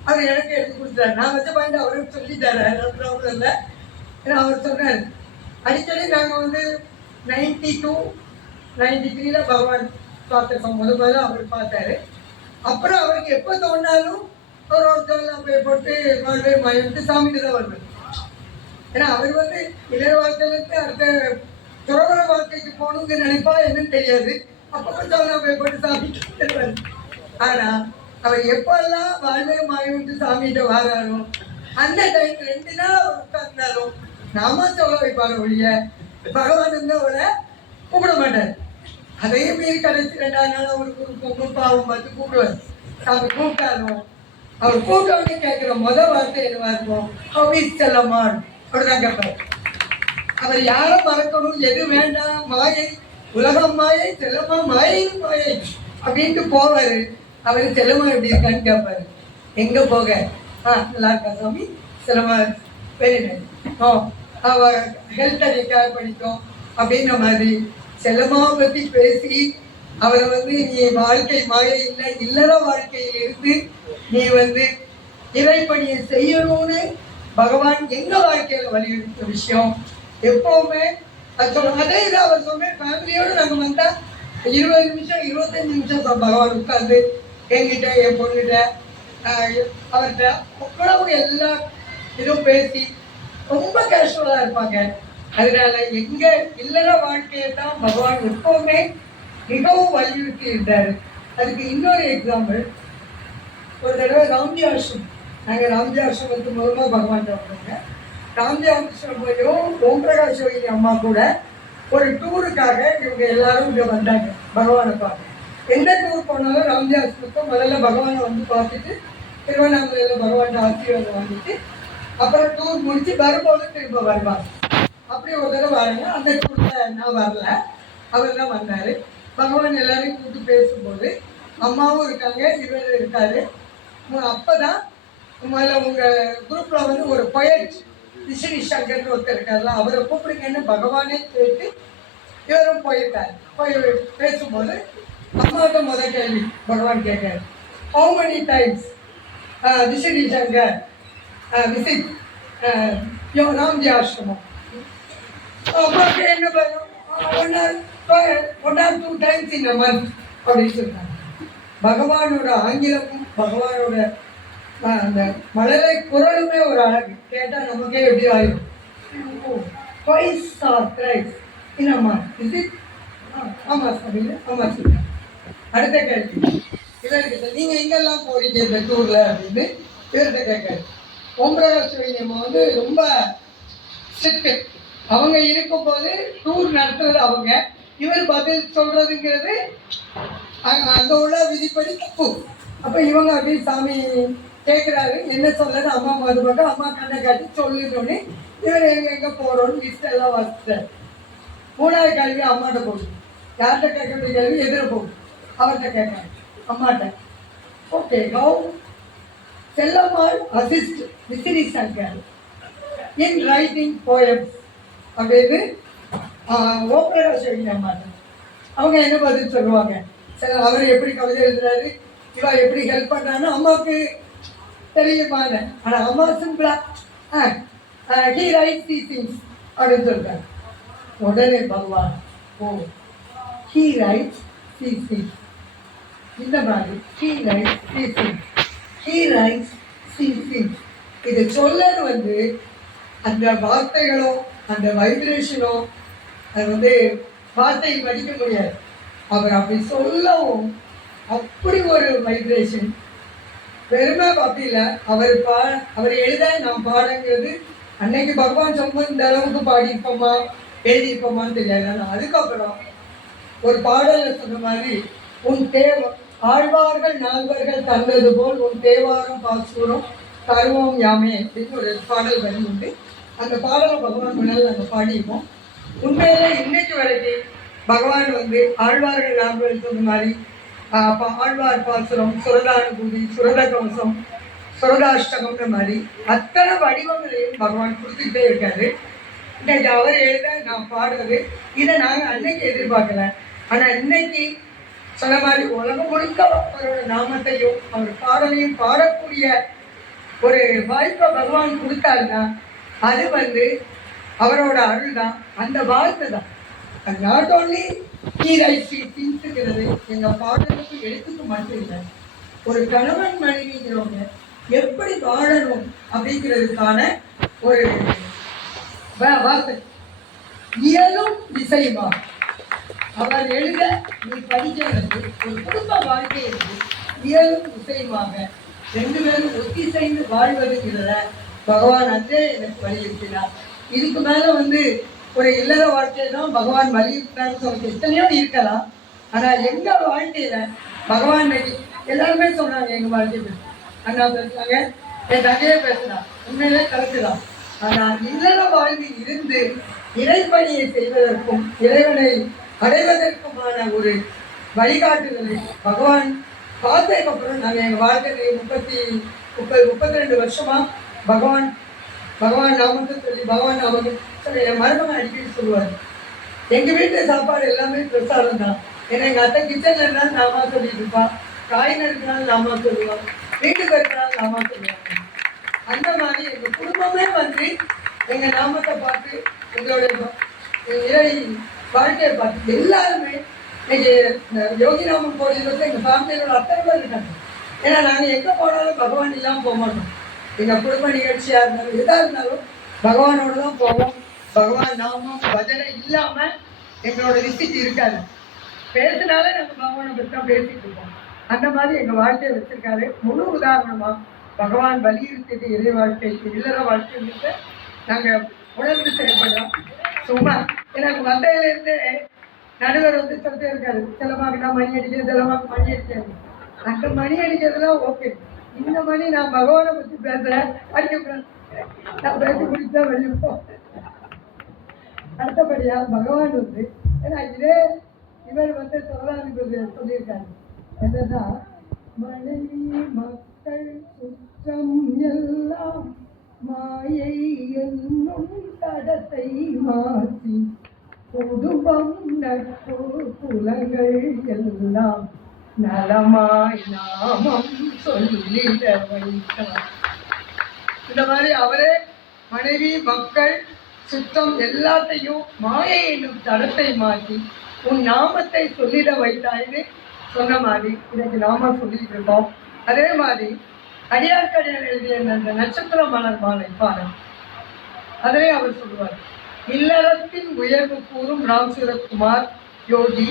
அவர் எனக்கு எடுத்து கொடுத்தாரு. நான் வச்ச பாயிண்ட் அவருக்கு சொல்லிட்டாரு, ப்ராப்ளம் இல்லை. ஏன்னா அவர் சொன்னார் அடிக்கடி நாங்கள் வந்து 92, 93 பகவான் பார்த்துருக்கோம். முதல்ல அவர் பார்த்தாரு. அப்புறம் அவருக்கு எப்போ தோணாலும் ஒருத்தர் போய் போட்டு வாழ்வே மாயிட்டு சாமிட்டு தான் வருவார். ஏன்னா அவர் வந்து இளைய வாழ்க்கையிலேருந்து அடுத்த துறவர வாழ்க்கைக்கு போகணுங்கிற நினைப்பா என்னன்னு தெரியாது. அப்போ கொஞ்சம் போய் போட்டு சாமிட்டு வருவார். ஆனால் அவர் எப்பெல்லாம் வாழ்வே மாயிட்டு சாமிகிட்ட வாராரோ அந்த டைம் 2 நாள் அவர் உட்கார்ந்தாலும் நாம சொல்ல வைப்பாங்க ஒழிய பகவான் வந்து அவரை கூப்பிட மாட்டார். அதே மீறி கடைசி 2ஆம் நாள் அவருக்கு பாவம் பார்த்து கூப்பிடுவார். சாமி கூப்பிட்டாலும் அவர் கூப்பிட்டவனே கேட்குற முதல் வார்த்தை என்னவா இருக்கும்? ஆஃபீஸ் செல்லமான் அப்படிதான் கேட்பார். அவர் யாரை மறக்கணும், எது வேண்டாம், மாயை உலகம் மாயை செல்லமா மாயையும் மாயை அப்படின்ட்டு போவார். அவர் செல்லமா எப்படி இருக்கான்னு கேட்பாரு. எங்கே போக? நல்லா இருக்கா சாமி, செல்லமா வெரி நைஸ், அவ ஹெல்த்தை கேர் பண்ணிட்டோம் அப்படின்ற மாதிரி செல்லமாவை பற்றி பேசி அவரை வந்து நீ வாழ்க்கை மாயை இல்லை இல்லற வாழ்க்கையிலிருந்து நீ வந்து இறைப்பணியை செய்யணும்னு பகவான் எங்க வாழ்க்கையில வலியுறுத்த விஷயம் எப்பவுமே அது சொல்லுவாங்க. அதே இதை அவர் சொன்ன ஃபேமிலியோடு நாங்கள் வந்தா 20 நிமிஷம் 25 நிமிஷம் பகவான் உட்காந்து என்கிட்ட என் பொண்ணுகிட்ட அவர்கிட்ட அவ்வளவு எல்லா இதுவும் பேசி ரொம்ப கேஷுவலாக இருப்பாங்க. அதனால எங்க இல்லற வாழ்க்கையை தான் பகவான் எப்பவுமே மிகவும் வலியுறுத்தி இருந்தார். அதுக்கு இன்னொரு எக்ஸாம்பிள், ஒரு தடவை ராம்ஜி ஆசிரம், நாங்கள் ராம்ஜி ஆசிரமத்து மூலமாக பகவான் வந்தாங்க. ராம்ஜி ஆசிரம் போயும் ஓம் பிரகாஷ் யோகி அம்மா கூட ஒரு டூருக்காக இவங்க எல்லாரும் இங்கே வந்தாங்க பகவானை பார்க்க. எந்த டூர் போனாலும் ராம்ஜி ஆசிரமத்தை முதல்ல பகவானை வந்து பார்த்துட்டு திருவண்ணாமலையில் பகவான் ஆசீர்வாதம் வாங்கிட்டு அப்புறம் டூர் முடிச்சு வரும்போது திரும்ப வருவாங்க. அப்படி ஒரு தடவை வராங்க. அந்த டூரில் நான் வரல, அவர் தான் வந்தார். பகவான் எல்லாரையும் கூப்பிட்டு பேசும்போது அம்மாவும் இருக்காங்க, இவர் இருக்காரு. அப்போ தான் முதல்ல உங்கள் குரூப்பில் வந்து ஒரு பொயட் விஷ்ணு சங்கர்னு ஒருத்தர் இருக்காருல, அவரை கூப்பிடுங்கன்னு பகவானே கேட்டு இவரும் போயிருக்காரு. போய் பேசும்போது அம்மாவுக்கு முதல் கேள்வி பகவான் கேட்காரு, how many times visit Shankar visit Ramji ஆசிரமம். அம்மாவுக்கு என்ன பண்ணும், one or 2 times in a month அப்படின்னு சொல்லிட்டாங்க. பகவானோட ஆங்கிலமும் பகவானோட அந்த மழலை குரலுமே ஒரு அழகு. கேட்டால் நமக்கே எப்படி ஆயிடும். twice or thrice in a month. Is it? ஆமாம் அப்படின்னு ஆமாம் சொல்லுங்க. அடுத்த கேள்வி இவர்கிட்ட, நீங்கள் எங்கெல்லாம் போறீங்க இந்த டூரில் அப்படின்னு இவர்கிட்ட கேட்காரு. ஓம் பிரகாஷ் அம்மா வந்து ரொம்ப ஸ்ட்ரிக்ட். அவங்க இருக்கும்போது டூர் நடத்துறது அவங்க, இவர் பதில் சொல்றதுங்கிறது அங்கே உள்ள விதிப்படி தப்பு. அப்போ இவங்க அப்படி சாமி கேட்குறாரு, என்ன சொல்லுன்னு அம்மா மதுபாக்க அம்மா கண்ணை காட்டி சொல்லிட்டோன்னே இவர் எங்கே போகிறோன்னு லிஸ்ட் எல்லாம் வச்சுட்டார். 3வது கேள்வி அம்மாட்ட போகுது. யார்கிட்ட கேட்க வேண்டிய கேள்வி எதிர போகுது. அவர்கிட்ட கேட்குறாங்க அம்மாட்ட. ஓகே, ஹவு செல்லம்மாள் அசிஸ்ட் விசிறி சங்கர் இன் ரைட்டிங் போயம்ஸ் அப்படின்னு ஓம் பிரகாஷ் அம்மாட்ட. அவங்க என்ன பதில் சொல்லுவாங்க, சரி அவர் எப்படி கவிதை எழுதுறாரு, இவா எப்படி ஹெல்ப் பண்ணுறான்னு அம்மாவுக்கு தெரியுமாங்க. ஆனால் அம்மா சிம்பிளா ஹீ ரைட்ஸ் தி திங்ஸ் அப்படின்னு சொல்லிட்டாங்க. உடனே பகவான், ஓ ஹீ ரைட்ஸ் தி திங்ஸ், இந்த மாதிரி he rights the things, he rights the things. இதை சொல்லது வந்து அந்த வார்த்தைகளோ அந்த வைப்ரேஷனோ அது வந்து வார்த்தை படிக்க முடியாது. அவர் அப்படி சொல்லவும் அப்படி ஒரு வைப்ரேஷன். பெருமை அப்படி இல்லை, அவர் எழுத நாம் பாடங்கிறது அன்னைக்கு பகவான் சொன்ன இந்த அளவுக்கு பாடியிருப்போமா எழுதியிருப்போமான்னு தெரியாது. ஆனால் அதுக்கப்புறம் ஒரு பாடலில் சொன்ன மாதிரி, உன் ஆழ்வார்கள் நால்வர்கள் தந்தது போல் உன் தேவாரம் பாசூரம் தருவோம் யாமே அப்படின்னு ஒரு பாடல் வரி உண்டு. அந்த பாடலை பகவான் முன்னால் நாங்கள் பாடியிருப்போம். உண்மையில இன்னைக்கு வரைக்கும் பகவான் வந்து ஆழ்வார்கள் நால்வர்கள் சொன்ன மாதிரி ஆழ்வார் பாசுரம், சுரதானுபூதி, சுரத கவசம், சுரதாஷ்டகம்ன்ற மாதிரி அத்தனை வடிவங்களையும் பகவான் கொடுத்துக்கிட்டே இருக்காரு. இன்னைக்கு அவர் எழுத நான் பாடுறது இதை நாங்கள் அன்னைக்கு எதிர்பார்க்கல. ஆனால் இன்னைக்கு சொன்ன மாதிரி உலகம் முழுக்க அவரோட நாமத்தையும் அவர் பாடலையும் பாடக்கூடிய ஒரு வாய்ப்பை பகவான் கொடுத்தாருன்னா அது வந்து அவரோட அருள் தான், அந்த வாழ்த்து தான். அது நாட் ஓன்லி திங்ஸுங்கிறது எங்கள் பாடலுக்கு எழுத்துக்கு மட்டும் இல்லை, ஒரு கணவன் மனைவிங்கிறவங்க எப்படி வாழணும் அப்படிங்கிறதுக்கான ஒரு வார்த்தை. இயலும் இசையுமா அவர் எழுத நீ படிக்கிறது ஒரு குடும்ப வாழ்க்கை இருக்கு. இயலும் இசையுமாக 2 பேரும் ஒத்திசைந்து வாழ்வதுங்கிறத பகவான் அன்றே எனக்கு வலியுறுத்தினார். இதுக்கு மேலே வந்து ஒரு இல்லற வாழ்க்கை தான் பகவான் வலியுறுத்தினார்னு சொல்லிட்டு எத்தனையோ இருக்கலாம். ஆனால் எங்கள் வாழ்க்கையில் பகவான் எல்லாருமே சொன்னாங்க, எங்கள் வாழ்க்கை அண்ணா பேசுனாங்க, என் தகையே பேசுனான், உண்மையிலே கரெக்டு தான். ஆனால் இல்லற வாழ்வில் இருந்து இறைப்பணியை செய்வதற்கும் இறைவனை அடைவதற்குமான ஒரு வழிகாட்டுதலை பகவான் பார்த்ததுக்கு அப்புறம் நாங்கள் எங்கள் வாழ்க்கையை 32 வருஷமாக பகவான் நாமத்தை சொல்லி பகவான் நாமத்தை சொல்லி என் மருமகன் அடிக்கடி சொல்லுவார், எங்கள் வீட்டு சாப்பாடு எல்லாமே பிரசாதம் தான். ஏன்னா எங்கள் அத்தை கிச்சனில் இருந்தாலும் நாமா சொல்லிட்டு இருப்பான், காய் நறுக்கினாலும் நாமா சொல்லுவான், வீட்டுக்கு இருக்கிறாலும் நாமா சொல்லுவாங்க. அந்த மாதிரி எங்கள் குடும்பமே வந்து எங்கள் நாமத்தை பார்த்து எங்களுடைய இறை வாழ்க்கையை பார்த்து எல்லாருமே இன்னைக்கு இந்த யோகிராமன் கோயிலுக்கு எங்கள் ஃபேமிலியோட அத்தனை பேர் இருக்காங்க. ஏன்னா நாங்கள் எங்கே போனாலும் பகவான் இல்லாமல் போக மாட்டோம். எங்கள் குடும்ப நிகழ்ச்சியாக இருந்தாலும் எதாக இருந்தாலும் பகவானோடு தான் போவோம். பகவான் நாமம் பஜனை இல்லாமல் எங்களோட விசிட் இருக்காது. பேசினாலே நாங்கள் பகவானை பற்றி தான் பேசிட்டு இருக்கோம். அந்த மாதிரி எங்கள் வாழ்க்கையை வச்சிருக்காரு. முழு உதாரணமாக பகவான் வலியுறுத்தியது இறை வாழ்க்கை இல்லற வாழ்க்கைன்னு நாங்கள் உணர்ந்து செயல்படுறோம். சும்மா எனக்கு மந்தையிலேருந்து நடுவர் வந்து சொல்லிட்டே இருக்காரு, செலவாக்கு தான் மணி அடிக்கிறது, செலவாக்கு மணி அடிக்கிறது. அந்த மணி அடிக்கிறதுலாம் ஓகே, இந்த மணி நான் பகவானை பற்றி பேசுகிறேன், அடிக்கக்கூடாது, நான் பேசி முடிச்சா வெளியிருப்போம். அடுத்தபடியாக பகவான் வந்து ஏன்னா இவர் வந்து சோழாதிபதி சொல்லியிருக்காரு என்னன்னா, மனைவி மக்கள் சுற்றம் எல்லாம் மாயை என்னும் தடத்தை மாற்றி குடும்பம் நட்பு குலங்கள் எல்லாம் நலமாய் நாமம் சொல்லிட வைத்தார். இந்த மாதிரி அவரே மனைவி மக்கள் சுத்தம் எல்லாத்தையும் மாயை என்னும் தடத்தை மாற்றி உன் நாமத்தை சொல்லிட வைத்தாயின்னு சொன்ன மாதிரி இன்னைக்கு நாம சொல்லிட்டு இருக்கோம். அதே மாதிரி அடியார்க்கடியார் எழுதிய அந்த நட்சத்திர மலர் மாலை பாடம் அதிலே அவர் சொல்லுவார், இல்லறத்தின் உயர்வு கூறும் ராம் சுரத்குமார் யோகி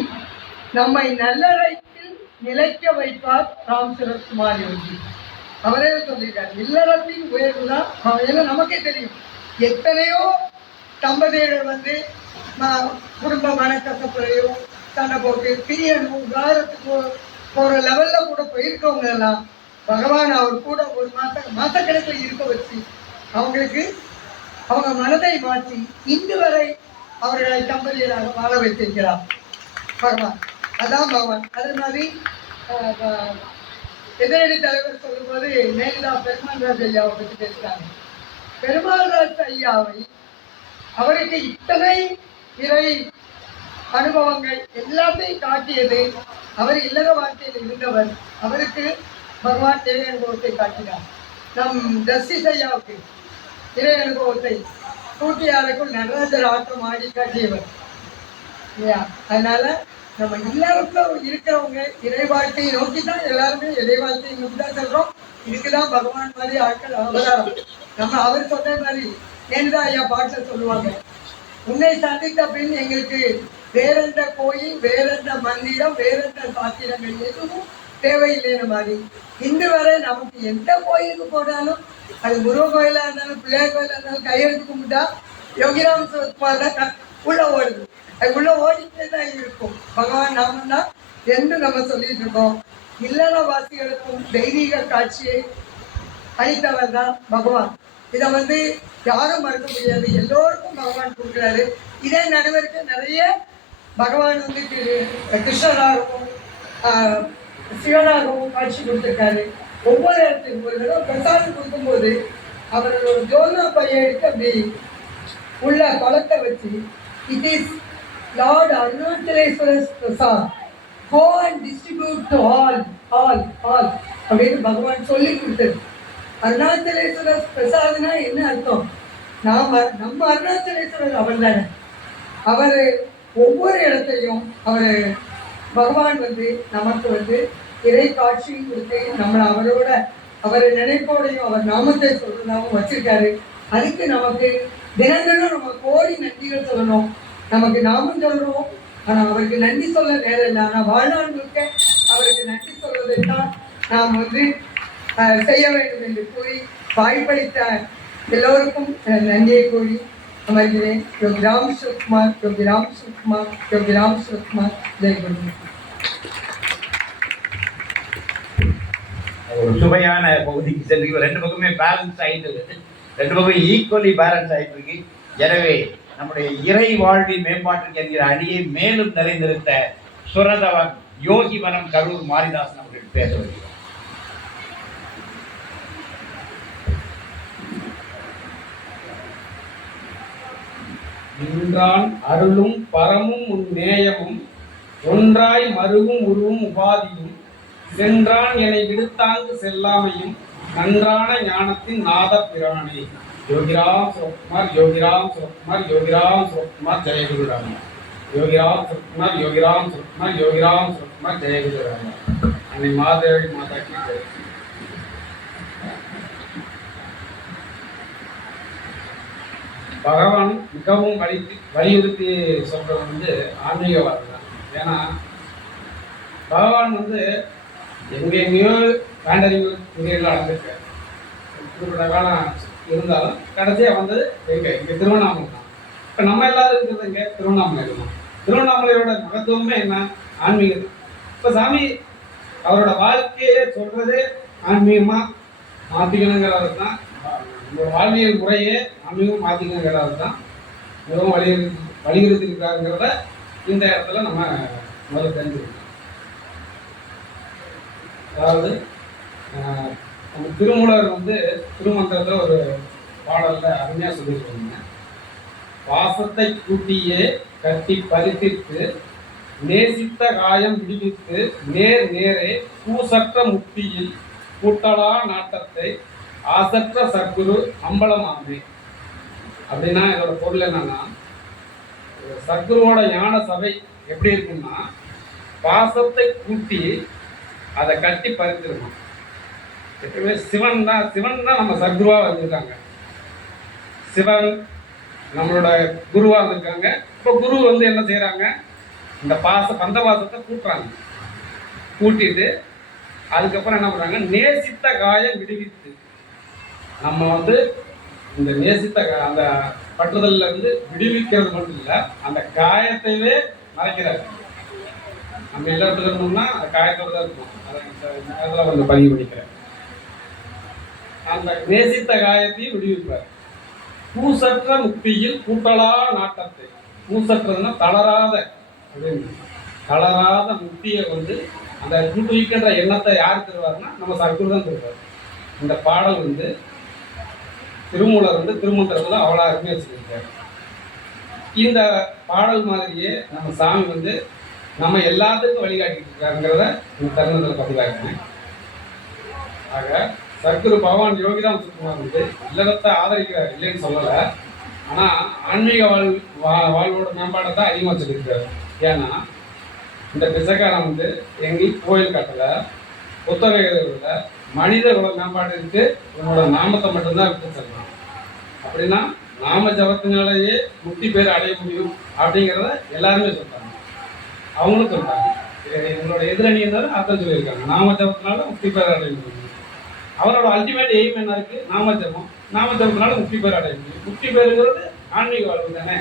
நம்மை நல்லறத்தில் நிலைக்க வைப்பார். ராம் சுரத்குமார் யோகி அவரே சொல்லியிருக்கார், இல்லறத்தின் உயர்வு தான். ஏன்னா நமக்கே தெரியும் எத்தனையோ தம்பதியர்கள் வந்து குடும்ப மனக்கசப்புலையோ சண்டை போட்டு பிரியணும் விவாதத்துக்கு போகிற லெவலில் கூட போயிருக்கவங்க எல்லாம் பகவான் அவர் கூட ஒரு மாசக்கணக்கில் இருக்க வச்சு அவங்களுக்கு அவங்க மனதை மாற்றி இன்று வரை அவர்களை தம்பதியராக வாழ வைத்திருக்கிறார் பகவான். அதான் பகவான். அதே மாதிரி எதிரணி தலைவர் சொல்லும்போது நேரிலா பெருமாள்ராஜ் ஐயாவை பற்றி பேசுகிறாங்க. பெருமாள்ராஜ் ஐயாவை அவருக்கு இத்தனை இறை அனுபவங்கள் எல்லாத்தையும் காட்டியது அவர் இல்லற வாழ்க்கையில் இருந்தவர். அவருக்கு பகவான் இறை அனுபவத்தை காட்டினார். நம் ஜஸ்டிஸ் ஐயாவுக்கு இறை அனுபவத்தை கூட்டியாருக்குள் நடராஜர் ஆட்டம் ஆடி காட்டியவர் இல்லையா? அதனால நம்ம எல்லாருக்கும் இருக்கிறவங்க இறை வாழ்க்கையை நோக்கி தான் எல்லாருமே இறை வாழ்க்கையை நோக்கி தான் சொல்றோம். இதுக்குதான் பகவான் மாதிரி ஆட்கள் அவதாரம். நம்ம அவர் சொன்ன மாதிரி ஏன்தான் ஐயா பாட்டில் சொல்லுவாங்க, உன்னை சந்தித்த பின் எங்களுக்கு வேறெந்த கோயில் வேறெந்த மந்திரம் வேறெந்த சாத்திரங்கள் எதுவும் தேவையில்லைன்னு மாதிரி இன்று வரை நமக்கு எந்த கோயிலுக்கு போனாலும் அது முருகன் கோயிலாக இருந்தாலும் பிள்ளையார் கோயிலாக இருந்தாலும் கையெழுத்து கும்பிட்டா யோகிராம் சுரத்குமார் தான் உள்ள ஓடுது. அது உள்ள ஓடிட்டே தான் இருக்கும். பகவான் நாமம் தான் என்று நம்ம சொல்லிட்டு இருக்கோம். இல்லறவாசிகளுக்கும் தெய்வீக காட்சியை அளித்தவர் தான் பகவான். இதை வந்து யாரும் மறுக்க முடியாது. எல்லோருக்கும் பகவான் கொடுக்குறாரு. இதே நடுவருக்கு நிறைய பகவான் வந்து கிருஷ்ணராகவும் சிவனாகவும் காட்சி கொடுத்துருக்காரு. ஒவ்வொரு இடத்துக்கும் ஒரு தடவை பிரசாதம் கொடுக்கும்போது அவரோட ஜோனா பையன் எடுத்து அப்படி உள்ள பழத்தை வச்சு it is Lord Arunachaleswarar prasad, go and distribute to all all all அப்படின்னு பகவான் சொல்லி கொடுத்தது. அருணாச்சலேஸ்வரர் பிரசாத்னா என்ன அர்த்தம்? நம்ம அருணாச்சலேஸ்வரர் அவர் தானே. அவர் ஒவ்வொரு இடத்தையும் அவர் பகவான் வந்து நமக்கு வந்து இறை காட்சியும் கொடுத்து நம்மளை அவரோட அவர் நினைப்போடையும் அவர் நாமத்தை சொல்றதாகவும் வச்சிருக்காரு. அதுக்கு நமக்கு தினந்தனம் நம்ம கோடி நன்றிகள் சொல்லணும். நமக்கு நாமும் சொல்றோம், ஆனால் அவருக்கு நன்றி சொல்ல நேரம் இல்லை. ஆனால் வாழ்நாள் முழுக்க அவருக்கு நன்றி சொல்வதைத்தான் நாம் வந்து செய்ய வேண்டும் என்று கூறி வாய்ப்பளித்த எல்லோருக்கும் நன்றியை கூறி அமர்கிறேன். யோகி ராம் சுரத்குமார், யோகி ராம் சுரத்குமார், யோகி ராம் சுரத்குமார். ஜெயகுரு. ஒரு சுவையான பகுதிக்கு சென்று ரெண்டு பக்கமே பேலன்ஸ் ஆகிட்டு, ரெண்டு பக்கம் ஈக்குவலி பேலன்ஸ் ஆகிட்டு இருக்கு. எனவே நம்முடைய இறை வாழ்வின் மேம்பாட்டுக்கு என்கிற அடியை மேலும் நிறைந்திருந்த சுரதவன் யோகி வனம் கரூர் மாரிதாசன் அவர்கள் பேச வருகிறோம். நின்றான் அருளும் பரமும் உன் நேயமும் ஒன்றாய் மருவும் உருவும் உபாதியும் சென்றான் என விடுத்தாங்கு செல்லாமையும் நன்றான ஞானத்தின் நாத பிரானே. யோகிராம் சுரத்குமார், யோகிராம் சுரத்குமார், யோகிராம் சுரத்குமார், ஜெயகுருராம. யோகிராம் சுரத்குமார், யோகிராம் சுரத்குமார், யோகிராம் சுரத்குமார், ஜெயகுருராம. அன்னை மாதேவி மாதா கி ஜெய். பகவான் மிகவும் வலியுறுத்தி சொல்றது வந்து ஆன்மீகவாதம் தான். ஏன்னா பகவான் வந்து எங்கெங்கேயோ பேண்டரிங் நடந்திருக்க குறிப்பிட்ட காலம் இருந்தாலும் கடைசியாக வந்தது இங்கே திருவண்ணாமலை தான். இப்போ நம்ம எல்லாரும் இருக்கிறது இங்கே திருவண்ணாமலை இருக்கணும். திருவண்ணாமலையோட மகத்துவமே என்ன? ஆன்மீகம். இப்போ சாமி அவரோட வாழ்க்கையே சொல்றதே ஆன்மீகமாக மாற்றிக்கணுங்கிறது தான். நம்ம வாழ்வியல் முறையே ஆன்மீகம் மாற்றிக்கணுங்கிறது தான் மிகவும் வலியுறுத்திருக்காருங்கிறத இந்த இடத்துல நம்ம முதல்ல தெரிஞ்சுக்கணும். அதாவது நம்ம திருமூலர் வந்து திருமந்திரத்தில் ஒரு பாடலில் அருமையாக சொல்லியிருக்காங்க. பாசத்தை கூட்டியே கட்டி பறித்திட்டு நேசித்த காயம் விடுவித்து நேர் நேரே கூசற்ற முக்தியில் கூட்டலா நாட்டத்தை ஆசற்ற சற்குரு அம்பலமாமே. அப்படின்னா இதோட பொருள் என்னன்னா, சத்குருவோட ஞான சபை எப்படி இருக்குன்னா, பாசத்தை கூட்டி அதை கட்டி பறித்திருக்கணும். எப்பவுமே சிவன் தான் நம்ம சத்குருவா வந்திருக்காங்க. சிவன் நம்மளோட குருவா இருந்திருக்காங்க. இப்போ குரு வந்து என்ன செய்யறாங்க, இந்த பந்த பாசத்தை கூட்டுறாங்க. கூட்டிட்டு அதுக்கப்புறம் என்ன பண்றாங்க, நேசித்த காயம் விடுவித்து, நம்ம வந்து இந்த நேசித்த அந்த பற்றுதல்ல இருந்து விடுவிக்கிறது மட்டும் இல்லை, அந்த காயத்தையே மறைக்கிறாரு. நம்ம எல்லாத்துக்கு இருந்தோம்னா அந்த காயத்தோட தான் இருக்கும். அதை கொஞ்சம் பதிவு பண்ணிக்கிறேன். அந்த நேசித்த காயத்தையும் விடுவிப்பார். பூசற்ற முக்தியில் கூட்டலா நாட்டத்தை, பூசற்றதுன்னா தளராத அப்படின்னு, தளராத முக்தியை வந்து அந்த கூட்டுவிக்கின்ற எண்ணத்தை யார் தருவார்னா நம்ம சத்குரு தான் தருவார். இந்த பாடல் வந்து திருமூலர் வந்து திருமந்திரத்தில் அவ்வளோ அருமையாக சொல்லியிருக்காரு. இந்த பாடல் மாதிரியே நம்ம சாமி வந்து நம்ம எல்லாத்துக்கும் வழிகாட்டிட்டு இருக்காருங்கிறத இந்த தருணத்தில் பதிவாக்கிறேன். ஆக சத்குரு பகவான் யோகிராம் சுக்குமார் வந்து இல்லறத்தை ஆதரிக்கிறார், இல்லைன்னு சொல்லலை. ஆனால் ஆன்மீக வாழ்வோட மேம்பாடை தான் அதிகமாக சொல்லியிருக்காரு. ஏன்னா இந்த பிசைக்காரன் வந்து எங்கேயும் கோயில் கட்டலை, புத்தக எழுதுறதுல மனித குல மேம்பாடு இருக்கு, உன்னோட நாமத்தை மட்டும்தான் விட்டு சொல்லலாம். அப்படின்னா நாம ஜபத்தினாலேயே முக்தி பேர் அடைய முடியும் அப்படிங்கிறத எல்லாருமே சொல்றாங்க. அவங்களும் சொல்றாங்க. உங்களோட எதிரணி இருந்தாலும் அர்த்தம் சொல்லியிருக்காங்க, நாம ஜபத்தினால முக்தி பேர் அடைய முடியும். அவரோட அல்டிமேட் எய்ம் என்ன இருக்கு, நாம ஜபம். நாம ஜபத்தினால முக்தி பேர் அடைய முடியும். முக்தி பேருங்கிறது ஆன்மீக வாழ்வு தானே.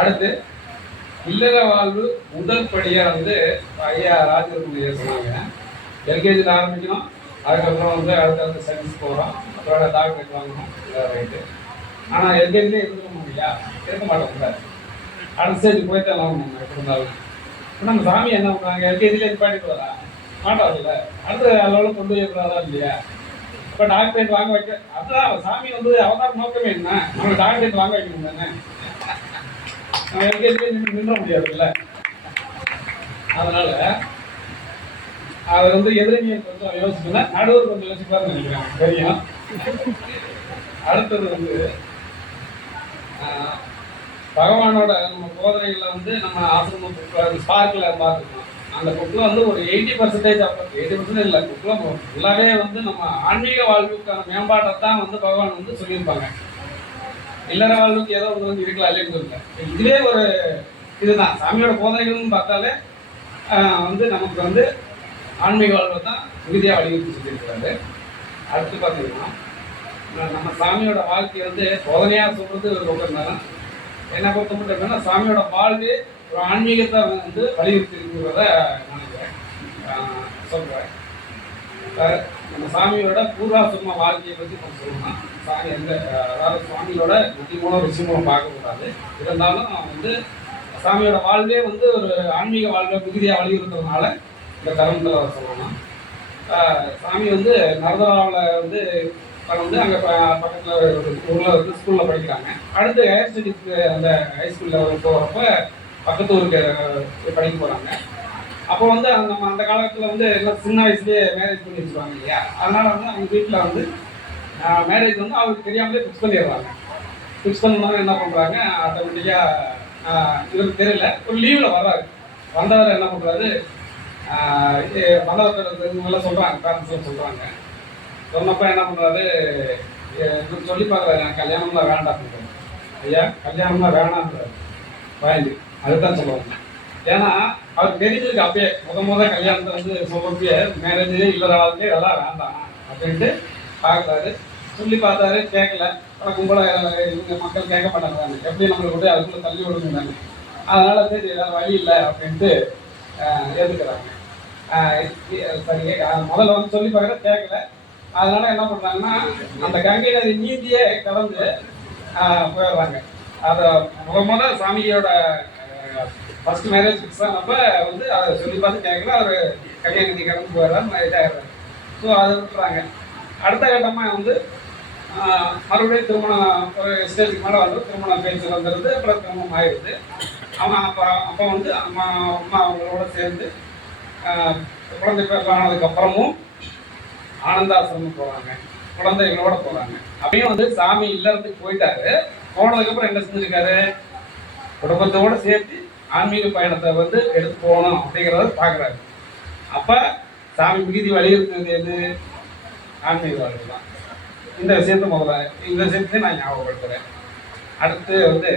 அடுத்து இல்லற வாழ்வு முதல் படியா வந்து ஐயா ராஜகுமார் சொன்னாங்க. எல்கேஜியில் ஆரம்பிக்கணும், அதுக்கப்புறம் வந்து அடுத்த சயின்ஸ் போகிறோம், அப்புறம் டாக்டரேட் வாங்கணும், ரைட்டு. ஆனால் எல்கேஜிலே இருக்க முடியா, இருக்க மாட்டோம் சார். அடுத்த ஸ்டேஜ் போய்த்தான் வாங்கணும் எப்படி இருந்தாலும். இப்போ நம்ம சாமி என்ன பண்ணுறாங்க, எல்கேஜிலே நிப்பாட்டிட்டு வரா மாட்டாங்கல்ல, அடுத்த அளவில் கொண்டு போய்க்கூடாதா இல்லையா. இப்போ டாக்டரேட் வாங்க வைக்க, அதுதான் சாமி வந்து அவதார நோக்கமே என்ன, நம்ம டாக்டரேட் வாங்க வைக்கணும் தானே. நம்ம எல்கேஜிலே நின்ற முடியாதுல்ல. அதனால அதை வந்து எதிரணியை கொஞ்சம் யோசிக்கல, நடுவர் கொஞ்சம் யோசிப்பாருன்னு நினைக்கிறேன். தெரியும். அடுத்தது வந்து பகவானோட நம்ம போதனைகளை வந்து நம்ம ஆசிரம ஸ்பார்க்கில் பார்த்துக்கலாம். அந்த புக்கில் வந்து ஒரு 80% 80% இல்லை, புக்கில் ஃபுல்லாகவே வந்து நம்ம ஆன்மீக வாழ்வுக்கான மேம்பாட்டை தான் வந்து பகவான் வந்து சொல்லியிருப்பாங்க. இல்லற வாழ்வுக்கு ஏதோ ஒன்று வந்து இருக்கலாம் இல்லைன்னு சொல்லுங்க. இதுவே ஒரு இதுதான் சாமியோட போதனைகள்னு பார்த்தாலே வந்து நமக்கு வந்து ஆன்மீக வாழ்வை தான் உறுதியாக வலியுறுத்தி சொல்லியிருக்கிறாரு. அடுத்து பார்த்தீங்கன்னா நம்ம சாமியோட வாழ்க்கை வந்து போதனையாக சொல்கிறது ரொம்ப நேரம். என்னை பொறுத்த மட்டும் என்னன்னா சாமியோட வாழ்வு ஒரு ஆன்மீகத்தை வந்து வலியுறுத்தி இருக்கிறத நினைக்கிறேன், சொல்கிறேன். நம்ம சாமியோட பூர்வாசிரம வாழ்க்கையை பற்றி நம்ம சொல்லணும்னா, சாமி எந்த அதாவது சுவாமியோட புத்தி மூலம் ரிஷி மூலம் பார்க்கக்கூடாது. இருந்தாலும் வந்து சாமியோட வாழ்வே வந்து ஒரு ஆன்மீக வாழ்வை மிகுதியாக வலியுறுத்துறதுனால இந்த தருணத்தில் சொல்லணும். சாமி வந்து நர்மதாவில் வந்து அங்கே பக்கத்தில் ஊரில் வந்து ஸ்கூலில் படிக்கிறாங்க. அடுத்து ஹையர் ஸ்டடீஸ்க்கு அந்த ஹைஸ்கூலில் போகிறப்ப பக்கத்து ஊருக்கு படிக்க போகிறாங்க. அப்போ வந்து நம்ம அந்த காலத்தில் வந்து எல்லாம் சின்ன வயசுலேயே மேரேஜ் பண்ணி வச்சுருவாங்க இல்லையா. அதனால் வந்து அவங்க வீட்டில் வந்து மேரேஜ் வந்து அவருக்கு தெரியாமலே ஃபிக்ஸ் பண்ணிடுறாங்க. ஃபிக்ஸ் பண்ணணும் என்ன பண்ணுறாங்க, ஆட்டோமேட்டிக்காக இவருக்கு தெரியல, ஒரு லீவில் வர்றாரு. வந்தவர் என்ன பண்ணுறாரு, மண்டபத்தில் சொல்கிறாங்க, பேரண்ட்ஸ்லாம் சொல்கிறாங்க. சொன்னப்போ என்ன பண்ணுறாரு, சொல்லி பார்க்குறாரு, எனக்கு கல்யாணம்லாம் வேண்டாம் சொல்கிறாரு. ஐயா கல்யாணம்லாம் வேணான்றாரு வாங்கி. அதுதான் சொல்லுவாங்க. ஏன்னா அவர் தெரிஞ்சிருக்கு அப்பயே கல்யாணத்தை வந்து சொல்றப்பே மேரேஜ் இல்லாத ஆளுக்கு இதெல்லாம் வேண்டாம் அப்படின்ட்டு பார்க்குறாரு. சொல்லி பார்த்தாரு, கேட்கல. ஆனால் கும்பல இவங்க மக்கள் கேட்க மாட்டாங்க, எப்படி நம்மளுக்கு கூட அதுக்குள்ளே தள்ளி விடுங்க. அதனால சரி வேறு வழி இல்லை அப்படின்ட்டு ஏற்றுக்கிறாங்க. சரி முதல்ல வந்து சொல்லி பார்க்குற கேட்கல. அதனால என்ன பண்ணுறாங்கன்னா அந்த கங்கை நதி நீந்தியே கலந்து போயிடுறாங்க. அதை முதல் சாமியோட ஃபர்ஸ்ட் மேரேஜ் ஃபிக்ஸ் ஆனப்போ வந்து அதை சொல்லி பார்த்து கேட்கல, அவர் கங்கை நதி கடந்து போயிடுறாரு, இதாகிடுறாரு. ஸோ அதை விட்டுறாங்க. அடுத்த கட்டமாக வந்து மறுபடியும் திருமணம் ஒரு ஸ்டேஜுக்கு மேலே வந்து திருமணம் பேச்சு வந்துடுது. அப்புறம் திருமணம் ஆயிடுது. அவன் அப்போ வந்து அம்மா அவங்களோட சேர்ந்து குழந்தை பேர் ஆனதுக்கப்புறமும் ஆனந்தாசிரமம் போகிறாங்க, குழந்தைகளோட போகிறாங்க. அப்பயும் வந்து சாமி இல்லறதுக்கு போயிட்டாரு. போனதுக்கப்புறம் என்ன செஞ்சுருக்காரு, குடும்பத்தோடு சேர்த்து ஆன்மீக பயணத்தை வந்து எடுத்து போகணும் அப்படிங்கிறத பார்க்குறாரு. அப்போ சாமி மிகுதி வலியுறுத்துறது எது, ஆன்மீக வாழ்க்கை தான். இந்த விஷயத்தையும் நான் ஞாபகப்படுத்துகிறேன். அடுத்து வந்து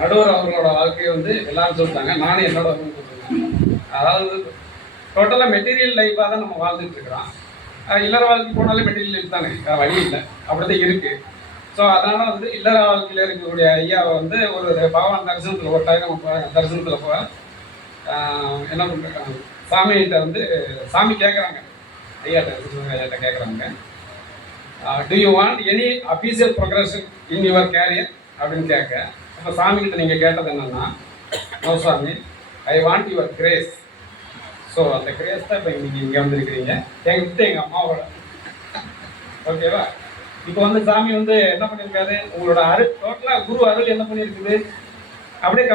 நடுவர் அவர்களோட வாழ்க்கையை வந்து எல்லாரும் சொல்லிட்டாங்க, நானும் என்னோட சொல்லுவேன். அதாவது டோட்டலாக மெட்டீரியல் லைஃபாக தான் நம்ம வாழ்ந்துட்டு இருக்கிறோம். இல்லற வாழ்க்கை போனாலே மெட்டீரியல் லைஃப் தானே, வழி இல்லை, அப்படிதான் இருக்குது. ஸோ அதனால் வந்து இல்லற வாழ்க்கையில் இருக்கக்கூடிய ஐயாவை வந்து ஒரு பகவான் தரிசனத்தில் ஒரு டைம் தரிசனத்தில் போக என்ன பண்ணுறாங்க, சாமிகிட்ட வந்து சாமி கேட்குறாங்க, ஐயாட்ட கேட்குறாங்க, to you want any official progression in your career அப்படின்னு கேட்க. அப்போ சாமிகிட்ட நீங்கள் கேட்டது என்னென்னா, நோ சாமி, I want your grace. So அந்த கிரேஸ் தான் இப்போ நீங்கள் இங்கே வந்துருக்கிறீங்க, எங்கள் அம்மாவோட. ஓகேவா? இப்போ வந்து சாமி வந்து என்ன பண்ணியிருக்காரு, உங்களோட அருள் டோட்டலாக குரு அருள் என்ன பண்ணியிருக்குது, அப்படியே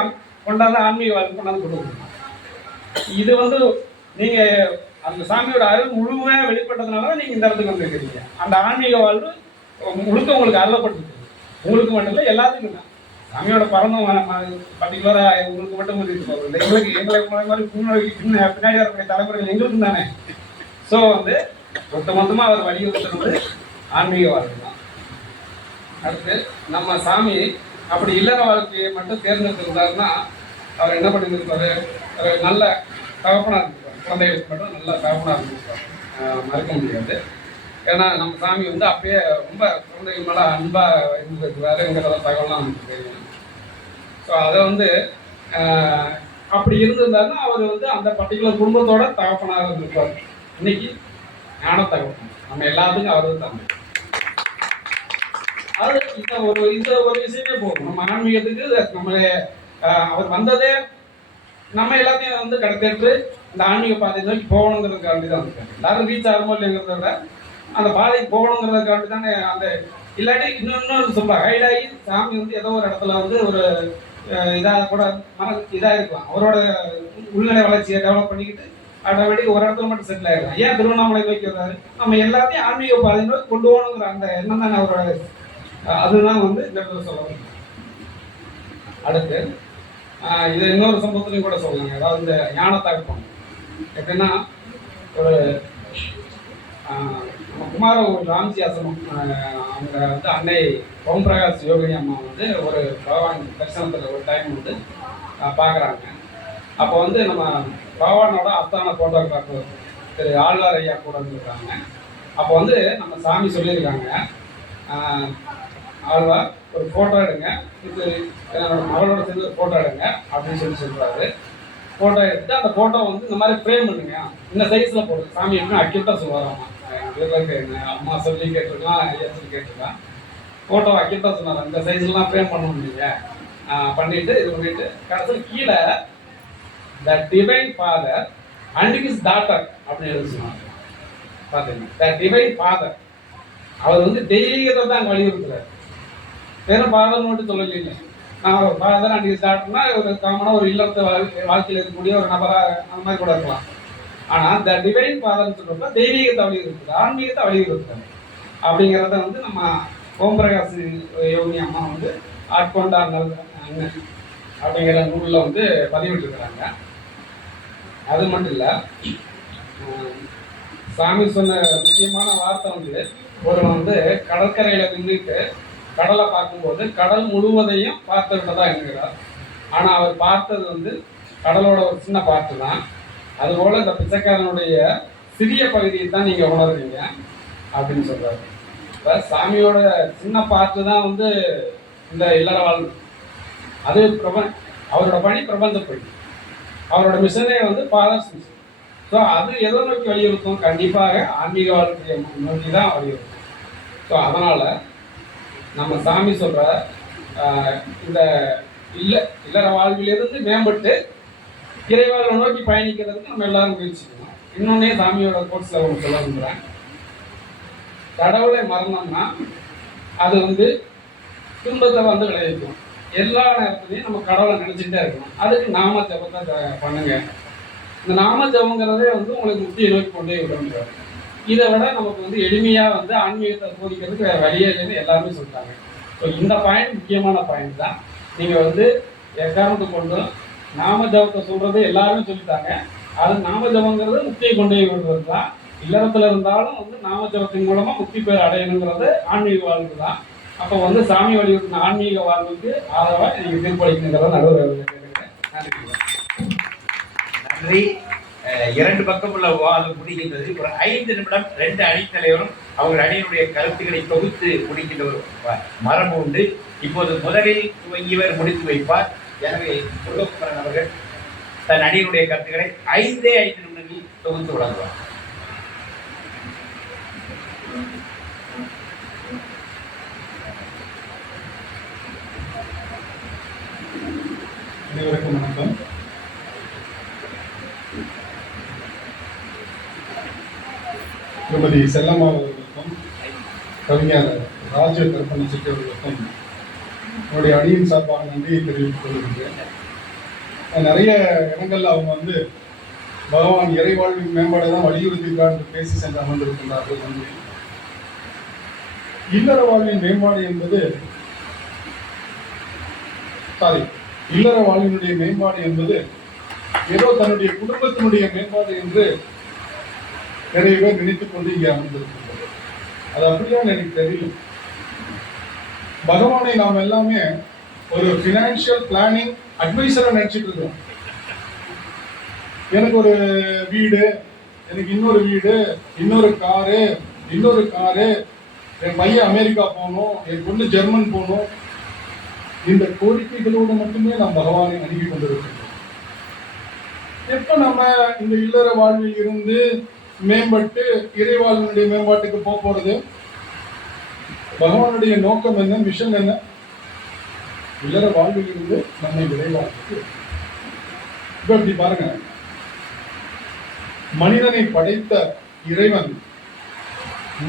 கொண்டாந்து ஆன்மீக வாழ்க்கை கொண்டாந்து கொடுக்குது. இது வந்து நீங்கள் அந்த சாமியோட அருள் முழுமையாக வெளிப்பட்டதுனால தான் நீங்கள் இந்த இடத்துக்கு வந்துருக்கிறீங்க. அந்த ஆன்மீக வாழ்வு முழுக்க உங்களுக்கு அருளப்பட்டிருக்கு. உங்களுக்கு மட்டும் இல்லை, எல்லாத்துக்கும் தான். சாமியோட பறந்தும் பர்டிகுலராக உங்களுக்கு மட்டும் இல்லை, எங்களை மாதிரி பின்னாடி வரக்கூடிய தலைமுறைகள் எங்களுக்கும் தானே. ஸோ வந்து மொத்தமாக அவர் வலியுறுத்துறது ஆன்மீக வாழ்க்கை தான். அடுத்து நம்ம சாமி அப்படி இல்லற வாழ்க்கையை மட்டும் தேர்ந்தெடுத்திருந்தாருன்னா அவர் என்ன பண்ணியிருப்பாரு, நல்ல தகப்பனாக இருந்திருப்பார், குழந்தைகளுக்கு மட்டும் நல்ல தகப்பனாக இருந்திருப்பார், மறுக்க முடியாது. ஏன்னா நம்ம சாமி வந்து அப்பயே ரொம்ப குழந்தைகள் மேலே அன்பாக இருந்திருக்கிறாருங்கிற தகவலாம் நமக்கு தெரியும். ஸோ அதை வந்து அப்படி இருந்திருந்தாருன்னா அவர் வந்து அந்த பர்டிகுலர் குடும்பத்தோட தகப்பனாக இருந்திருப்பார். இன்னைக்கு ஞான தகப்பன் நம்ம எல்லாத்துக்கும் அவர் தான். அது இந்த ஒரு விஷயமே போகும் நம்ம ஆன்மீகத்துக்கு. நம்மளே அவர் வந்ததே நம்ம எல்லாத்தையும் வந்து கடத்தேற்று இந்த ஆன்மீக பாதை நோக்கி போகணுங்கிறதுக்காண்டி தான் இருக்காங்க. எல்லாரும் ரீச் ஆகுமோ இல்லைங்கிறத விட அந்த பாதைக்கு போகணுங்கிறதுக்காண்டி தானே. அந்த இல்லாட்டி இன்னொன்று சொல்ல ஹைடாகி சாமி வந்து ஏதோ ஒரு இடத்துல வந்து ஒரு இதாக கூட இதாக இருக்கலாம், அவரோட உள்நிலை வளர்ச்சியை டெவலப் பண்ணிக்கிட்டு ஆட்டோமேட்டிக் ஒரு இடத்துல மட்டும் செட்டில் ஆகிடலாம். ஏன் திருவண்ணாமலை நோக்கி வர்றாரு, நம்ம எல்லாத்தையும் ஆன்மீக பாதை நோக்கி கொண்டு போகணுங்கிற அந்த எண்ணம் தானே அவரோட. அதுதான் வந்து இந்த இடத்துல சொல்ல வரும். அடுத்து இது இன்னொரு சம்பவத்திலையும் கூட சொல்லுவாங்க. அதாவது இந்த ஞான தகப்பம் எப்படின்னா, ஒரு நம்ம குமார ஒரு ராம்ஜி ஆசிரமம் அவங்க வந்து அன்னை ஓம் பிரகாஷ் யோகினி அம்மா வந்து ஒரு பகவான் தரிசனத்தில் ஒரு டைம் வந்து பார்க்குறாங்க. அப்போ வந்து நம்ம பகவானோட அஸ்தான ஃபோட்டோகிராஃபர் திரு ஆழ்வார் ஐயா கூட இருந்திருக்காங்க. அப்போ வந்து நம்ம சாமி சொல்லியிருக்காங்க, ஆழ்வார் ஒரு ஃபோட்டோ எடுங்க, இது அவளோட சேர்ந்து ஒரு ஃபோட்டோ எடுங்க அப்படின்னு சொல்கிறாரு. ஃபோட்டோ எடுத்துட்டு அந்த ஃபோட்டோ வந்து இந்த மாதிரி ஃப்ரேம் பண்ணுங்க, இந்த சைஸில் போடுது. சாமி எப்படின்னா அக்யூட்டாக சொல்லுவாராம்மா, அம்மா சொல்லி கேட்டிருக்கலாம், ஐயா சொல்லி கேட்டிருக்கலாம். ஃபோட்டோ அக்யூட்டாக சொன்னார், இந்த சைஸ்லாம் ஃப்ரேம் பண்ண முடியல. பண்ணிட்டு இது பண்ணிட்டு கடைசியில் கீழே the divine father and his daughter அப்படின்னு எழுதி சொன்னாங்க. பார்த்தீங்கன்னா த டிவைன் ஃபாதர் அவர் வந்து தெய்வீகத்தை தான் வலியுறுத்துறாரு. வெறும் ஃபாதர் மட்டும் சொல்லல, நான் ஒரு ஃபாதர் அண்ட் ஹிஸ் டாட்டர்னா ஒரு காமனாக ஒரு இல்லத்தை வாழ்க்கையில் இருக்கக்கூடிய ஒரு நபராக அந்த மாதிரி கூட இருக்கலாம். ஆனால் த டிவைன் ஃபாதர்னு சொல்கிறப்ப தெய்வீகத்தை வலியுறுத்துறாரு, ஆன்மீகத்தை வலியுறுத்துறாரு. அப்படிங்கிறத வந்து நம்ம ஓம் பிரகாஷ் யோகினி அம்மா வந்து ஆட்கொண்டா அண்ணன் அப்படிங்கிற நூலில் வந்து பதிவிட்டுருக்கிறாங்க. அது மட்டும் இல்லை, சாமி சொன்ன முக்கியமான வார்த்தை வந்து ஒருவன் வந்து கடற்கரையில் நின்றுட்டு கடலை பார்க்கும்போது கடல் முழுவதையும் பார்த்து விட்டதா என்கிறார். ஆனால் அவர் பார்த்தது வந்து கடலோட ஒரு சின்ன பார்ட்டு தான். அதுபோல் இந்த பிச்சைக்காரனுடைய சிறிய பகுதியை தான் நீங்கள் உணர்றீங்க அப்படின்னு சொல்கிறார். இப்போ சாமியோட சின்ன பார்ட்டு தான் வந்து இந்த இல்லற வாழ்வு. அது அவரோட பணி பிரபஞ்ச பணி, அவரோட மிஷனே வந்து ஃபாதர்ஸ் மிஷன். ஸோ அது எதை நோக்கி வலியுறுத்தும், கண்டிப்பாக ஆன்மீக வாழ்க்கையை நோக்கி தான் வலியுறுத்தும். ஸோ அதனால் நம்ம சாமி சொல்கிற இந்த இல்லற வாழ்விலிருந்து மேம்பட்டு இறைவாழ்வை நோக்கி பயணிக்கிறதுக்கு நம்ம எல்லாரும் முயற்சிக்கணும். இன்னொன்னே சாமியோட கோட்ஸில் ஒன்று சொல்ல விரும்புகிறேன். கடவுளை மறந்தோம்னா அது வந்து துன்பத்தை வந்து விளைவிக்கும். எல்லா நேரத்துலையும் நம்ம கடவுளை நினைச்சுட்டே இருக்கணும். அதுக்கு நாம ஜபத்தை பண்ணுங்க. இந்த நாம ஜபங்கிறதே வந்து உங்களுக்கு முக்தியை நோக்கி கொண்டே விட முடியாது. இதை விட நமக்கு வந்து எளிமையாக வந்து ஆன்மீகத்தை போதிக்கிறதுக்கு வேறு வழியே இல்லைன்னு எல்லாருமே சொல்லிட்டாங்க. ஸோ இந்த பாயிண்ட் முக்கியமான பாயிண்ட் தான். நீங்கள் வந்து எக்காரணத்தை கொண்டு நாம ஜபத்தை சொல்கிறது எல்லாருமே சொல்லிட்டாங்க. அது நாம ஜபங்கிறது முக்தியை கொண்டு விடுறது தான். இல்லறத்தில் இருந்தாலும் வந்து நாம ஜபத்தின் மூலமாக முக்தி பேர் அடையணுங்கிறது ஆன்மீக வாழ்வு தான். அப்போ வந்து சாமி வழிபட்டின ஆன்மீக வாழ்வுக்கு ஆதரவாக நீங்கள் தீர்ப்பளிக்கணுங்கிறத நடுவர் கேட்குறேன். நன்றி. 2 பக்கம் உள்ள விவாதம் முடிகின்றது. ஒரு 5 நிமிடம் 2 அணித்தலைவரும் அவர்கள் அணியினுடைய கருத்துக்களை தொகுத்து முடிக்கின்ற ஒரு மரபு உண்டு. இப்போது முதலில் துவங்கியவர் முடித்து வைப்பார். எனவே முருககுமரன் அவர்கள் தன் அணியினுடைய கருத்துக்களை 5 நிமிடங்களில் தொகுத்து வழங்குவார். அனைவருக்கும் வணக்கம். திருமதி செல்லம்மா அவர்களுக்கும் கவிஞர் ராஜ கற்பனை செட்டி அவர்களுக்கும் என்னுடைய அணியின் சார்பாக நன்றியை தெரிவித்துக் கொள்கின்றேன். நிறைய இடங்கள்ல அவங்க வந்து பகவான் இறைவாழ்வின் மேம்பாடை தான் வலியுறுத்திக்கிறார் என்று பேசி சென்று அமர்ந்திருக்கின்றார்கள். நன்றி. இல்லற வாழ்வின் மேம்பாடு என்பது இல்லற வாழ்வினுடைய மேம்பாடு என்பது ஏதோ தன்னுடைய குடும்பத்தினுடைய மேம்பாடு என்று நிறைய பேர் நினைத்துக் கொண்டு இங்கே அமர்ந்திருக்கின்றது. அது அப்படிதான் எனக்கு தெரியும். பகவானை நாம் எல்லாமே ஒரு பினான்சியல் பிளானிங் அட்வைசரா நினைச்சிட்டு இருக்கோம். எனக்கு ஒரு வீடு, எனக்கு இன்னொரு வீடு, இன்னொரு காரு, என் பையன் அமெரிக்கா போகணும், என் பொண்ணு ஜெர்மன் போகணும், இந்த கோரிக்கைகளோடு மட்டுமே நாம் பகவானை அணுகி கொண்டிருக்கின்றோம். எப்ப நம்ம இந்த இல்லற வாழ்வில் இருந்து மேம்பட்டு இறைவாழ்வினுடைய மேம்பாட்டுக்கு போறது? பகவானுடைய நோக்கம் என்ன, மிஷன் என்ன? இல்லற வாழ்வில் இருந்து நம்மை விரைவாக்கு. இப்ப இப்படி பாருங்க, மனிதனை படைத்த இறைவன்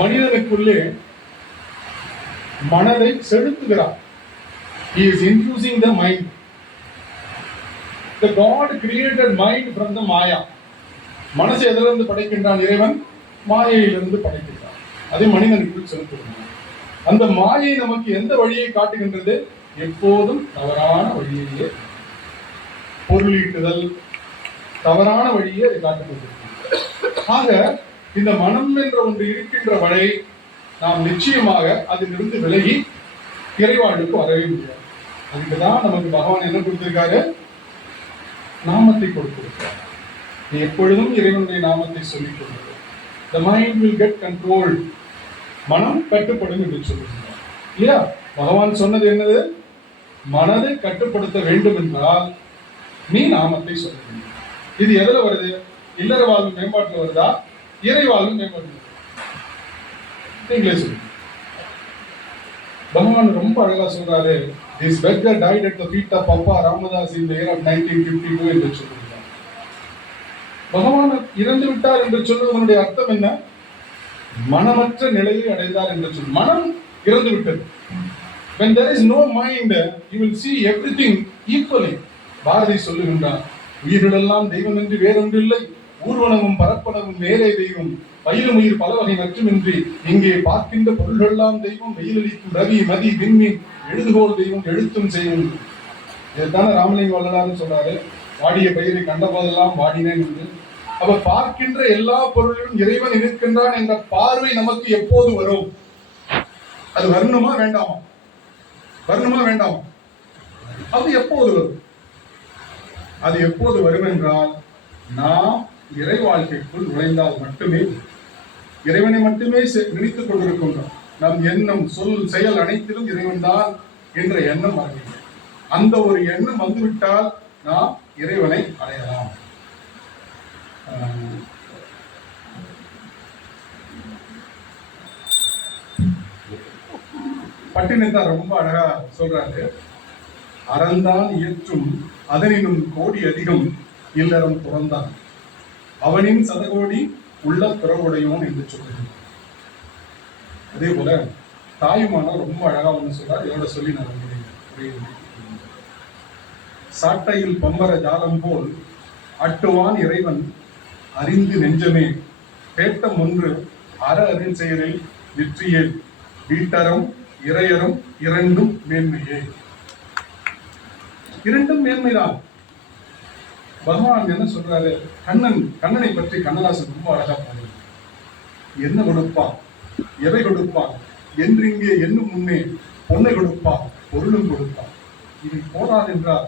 மனிதனுக்குள்ளே மனதை செலுத்துகிறார். He is infusing the mind. The God created mind from the Maya. மனசை எதிலிருந்து படைக்கின்றான் இறைவன்? மாயையிலிருந்து படைக்கின்றான். அதை மனிதனுக்குள் செலுத்துகிறான். அந்த மாயை நமக்கு எந்த வழியை காட்டுகின்றது? எப்போதும் தவறான வழியிலேயே பொருளீட்டுதல், தவறான வழியை அதை காட்டுகின்றது. ஆக இந்த மனம் என்ற ஒன்று இருக்கின்ற வரை நாம் நிச்சயமாக அதிலிருந்து விலகி இறைவாழ்வுக்கு வரவே முடியாது. அதுக்குதான் நமக்கு பகவான் என்ன கொடுத்திருக்காரு? நாமத்தை கொடுத்திருக்காரு. நீ எப்பொழுதும் இறைவனுடைய நாமத்தை சொல்லிக் கொள்வது. The mind will get controlled. மனம் கட்டுப்படும் என்று சொல்லுகிறார் இல்லையா? பகவான் சொன்னது என்னது? மனதை கட்டுப்படுத்த வேண்டும் என்றால் நீ நாமத்தை சொல்ல வேண்டும். இது எதுல வருது? இல்லற வாழ்வு மேம்பாட்டில் வருதா, இறை வாழ்வு மேம்பாட்டில் வருதா? நீங்களே சொல்லுங்க. பகவான் ரொம்ப அழகா சொல்றாரு, this beggar died at the feet of Papa Ramadas in the year of 1952 என்று சொல்றார். பகவான் இறந்து விட்டார் என்று சொல்வதனுடைய அர்த்தம் என்ன? மனமற்ற நிலையை அடைந்தார் என்று சொல். மனம் இறந்து விட்டது. When there is no mind, you will see everything equally. Bharathi சொல்லுகின்றார், உயிரிலெல்லாம் தெய்வம் என்று வேறொன்று இல்லை, ஊர்வனமும் பரப்பனவும் நேரே தெய்வம், பயிலும் உயிர் பல வகை மற்றுமின்றி இங்கே பார்க்கின்ற பொருள்கள்லாம் தெய்வம், வெயிலளிக்கும் ரவி மதி விண்மீன் எழுதுகோள் தெய்வம் எழுத்தும் செய்யும். இதுதானே ராமலிங்க வள்ளலார் சொல்றாரு, வாடிய பயிரை கண்ட போதெல்லாம் வாடினேன் என்று. அப்ப பார்க்கின்ற எல்லா பொருளிலும் இறைவன் இருக்கின்றான் என்ற பார்வை நமக்கு எப்போது வரும்? அது வரணுமா வேண்டாமா? வரணுமா வேண்டாமா? அது எப்போது வரும்? அது எப்போது வரும் என்றால் நாம் இறை வாழ்க்கைக்குள் நுழைந்தால் மட்டுமே. இறைவனை மட்டுமே நினைத்துக் கொண்டிருக்கின்றோம். நம் எண்ணம், சொல், செயல் அனைத்திலும் இறைவன் தான் என்ற எண்ணம் ஆகிறது. அந்த ஒரு எண்ணம் வந்துவிட்டால் நாம் இறைவனை அடையலாம். பட்டினத்தார் ரொம்ப அழகா சொல்றாரு, அறந்தான் இயற்றும் அதனினும் கோடி அதிகம் இல்லறம் புறந்தான், அவனின் சதகோடி உள்ள பிறவுடையோன் என்று சொல்லுகிறார். அதே போல தாயுமானவர் ரொம்ப அழகா ஒண்ணு சொல்றார். இதோட சொல்லி நான் சாட்டையில் பம்பர ஜாலம் போல் ஆட்டுவான் இறைவன் அறிந்து நெஞ்சமே பேட்டம் ஒன்று அற அறிஞ் செயலில் வெற்றியேல் வீட்டறம் இறையறம் இரண்டும் மேன்மையே. இரண்டும் மேன்மைதான். பகவான் என்ன சொல்றாரு? கண்ணனை பற்றி கண்ணதாசன் ரொம்ப அழகா பாடுறார். என்ன கொடுப்பான், எவை கொடுப்பான் என்று இங்கே என்னும் முன்னே பொன்னை கொடுப்பான், பொருளும் கொடுப்பான். இது போதாதென்றால்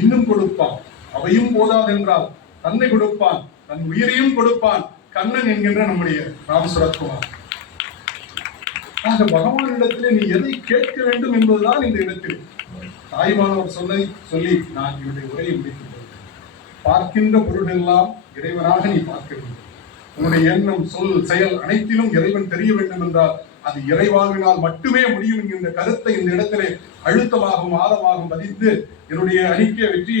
இன்னும் கொடுப்பான், அவையும் போதாதென்றால் தன்னை கொடுப்பான், தன் உயிரையும் கொடுப்பான். கண்ணன் என்கின்ற நம்முடைய ராமசுரத்குமார். ஆக பகவானிடத்திலே நீ எதை கேட்க வேண்டும் என்பதுதான் இந்த இடத்தில் தாய்மானவர் சொல்லி நான் இவருடைய உரையை முடித்துக் கொள்கிறேன். பார்க்கின்ற பொருளெல்லாம் இறைவனாக நீ பார்க்க வேண்டும். உன்னுடைய எண்ணம், சொல், செயல் அனைத்திலும் இறைவன் தெரிய வேண்டும் என்றால் அது இறைவாழ்வினால் மட்டுமே முடியும் என்கின்ற கருத்தை இந்த இடத்திலே அழுத்தமாகவும் ஆழமாகவும் பதித்து என்னுடைய அணிக்கை வெற்றி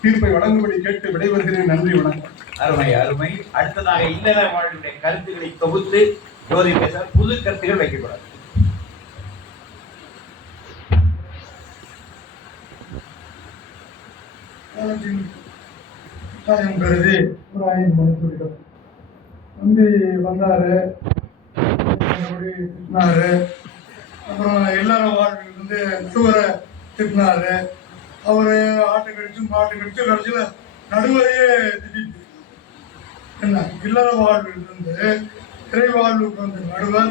தீர்ப்பை வழங்கும்படி கேட்டு விடைபெறுகிறேன். நன்றி, வணக்கம். அருமை அருமை. அடுத்ததாக இல்லற வாழ்வுடைய கருத்துக்களை தொகுத்து ஜோதி பேச புது கருத்துக்கள் வைக்கப்படாது. கருதி ஒரு 5 மணிக்கு தம்பி வந்தாரு, திட்டினாரு. அப்புறம் இல்லற வாழ்வில் வந்து நடுவரை திட்டினாரு. அவரு ஆட்டு கடிச்சு மாட்டு கடிச்சு கடைசியில நடுவரையே திட்டிட்டு என்ன இல்லற வாழ்வில் இருந்து இறை வாழ்வுக்கு வந்து நடுவர்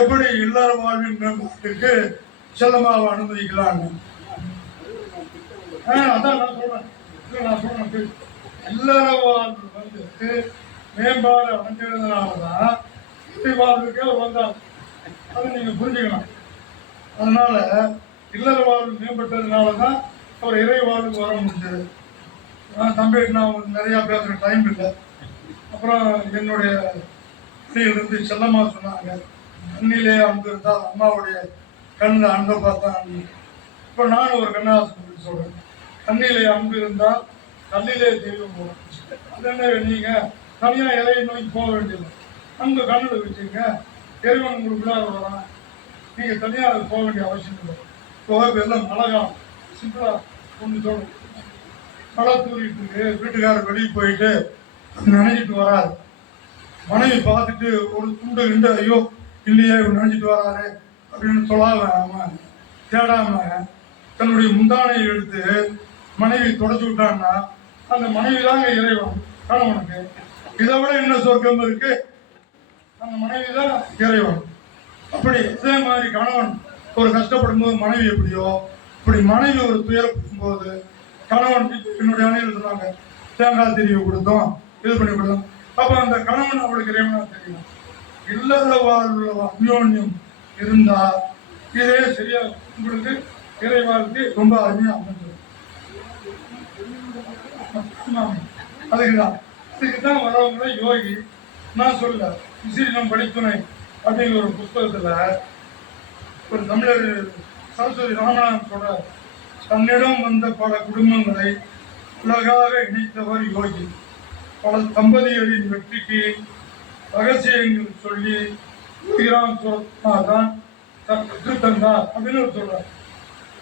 எப்படி இல்லற வாழ்வின் மேம்பாட்டுக்கு செல்லமாக அனுமதிக்கலான்னு அதான் நான் சொல்றேன். இல்லற வாழ்வு வந்து மேம்பாடு அடைஞ்சதுனாலதான் இறை வாழ்வுக்கே வந்தாங்க. அதை நீங்க புரிஞ்சுக்கணும். அதனால இல்லற வாழ்வு மேம்பட்டதுனாலதான் அவர் இறை வாழ்வுக்கு வர முடிஞ்சது. தம்பி நான் நிறைய பேசுற டைம் இல்லை. அப்புறம் என்னுடைய பணியிலிருந்து செல்லம்மா சொன்னாங்க, கண்ணிலே அன்பு இருந்தால் அம்மாவுடைய கண்ணில் அன்பை பார்த்தா. இப்போ நானும் ஒரு கண்ணாசன் சொல்றேன், கண்ணிலே அன்பு இருந்தால் கண்ணிலே தெய்வம் போகும். அது என்ன, நீங்க தனியா இலையை நோக்கி போக வேண்டியது, அன்பு கண்ணில் வச்சுங்க, இறைவன் உங்களுக்குள்ள வரான். நீங்க தனியா அது போக வேண்டிய அவசியம் இல்லை. இப்போ எல்லாம் மழை காலம், சிம்பிளா ஒன்று சொல்லணும். மழை தூரிட்டு இருக்கு, வீட்டுக்காரர் வெளியே போயிட்டு நினைச்சிட்டு வராரு. மனைவி பார்த்துட்டு ஒரு துண்டு ரெண்டு, ஐயோ இல்லையே இவர் நினைச்சிட்டு வராரு அப்படின்னு சொல்லாம தேடாம தன்னுடைய முந்தானையை எடுத்து மனைவி தொடச்சு விட்டான்னா அந்த மனைவி தாங்க இறைவன் கணவனுக்கு. இதை விட என்ன சொர்க்கம் இருக்கு? அந்த மனைவி தான் இறைவன். அப்படி இதே மாதிரி கணவன் ஒரு கஷ்டப்படும் போது மனைவி எப்படியோ, இப்படி மனைவி ஒரு துயரப்படும் போது கணவன் என்னுடைய அணியில் சொன்னாங்க, தேங்காய் தெரிய கொடுத்தோம், இது பண்ணி கொடுத்தோம். அப்ப அந்த கணவன் அவளுக்கு இறைவனா தெரியும். இல்லற வாழ்வுள்ள அந்யோன்யம் இருந்தா இதே சரியா உங்களுக்கு இறை வாழ்க்கை ரொம்ப அருமையா அமைஞ்சது. அதுக்குதான் வரவங்கள யோகி. நான் சொல்ல விசீலம் படித்துணை அப்படிங்கிற ஒரு புஸ்தகத்துல ஒரு தமிழர் சரஸ்வதி ராமநாதன் சொல்றார், தன்னிடம் வந்த பல குடும்பங்களை உலகாக இணைத்தவர் யோகி. பல தம்பதிகளின் வெற்றிக்கு ரகசியங்கள் சொல்லி தான் கற்றுத்தந்தார் அப்படின்னு சொல்றார்.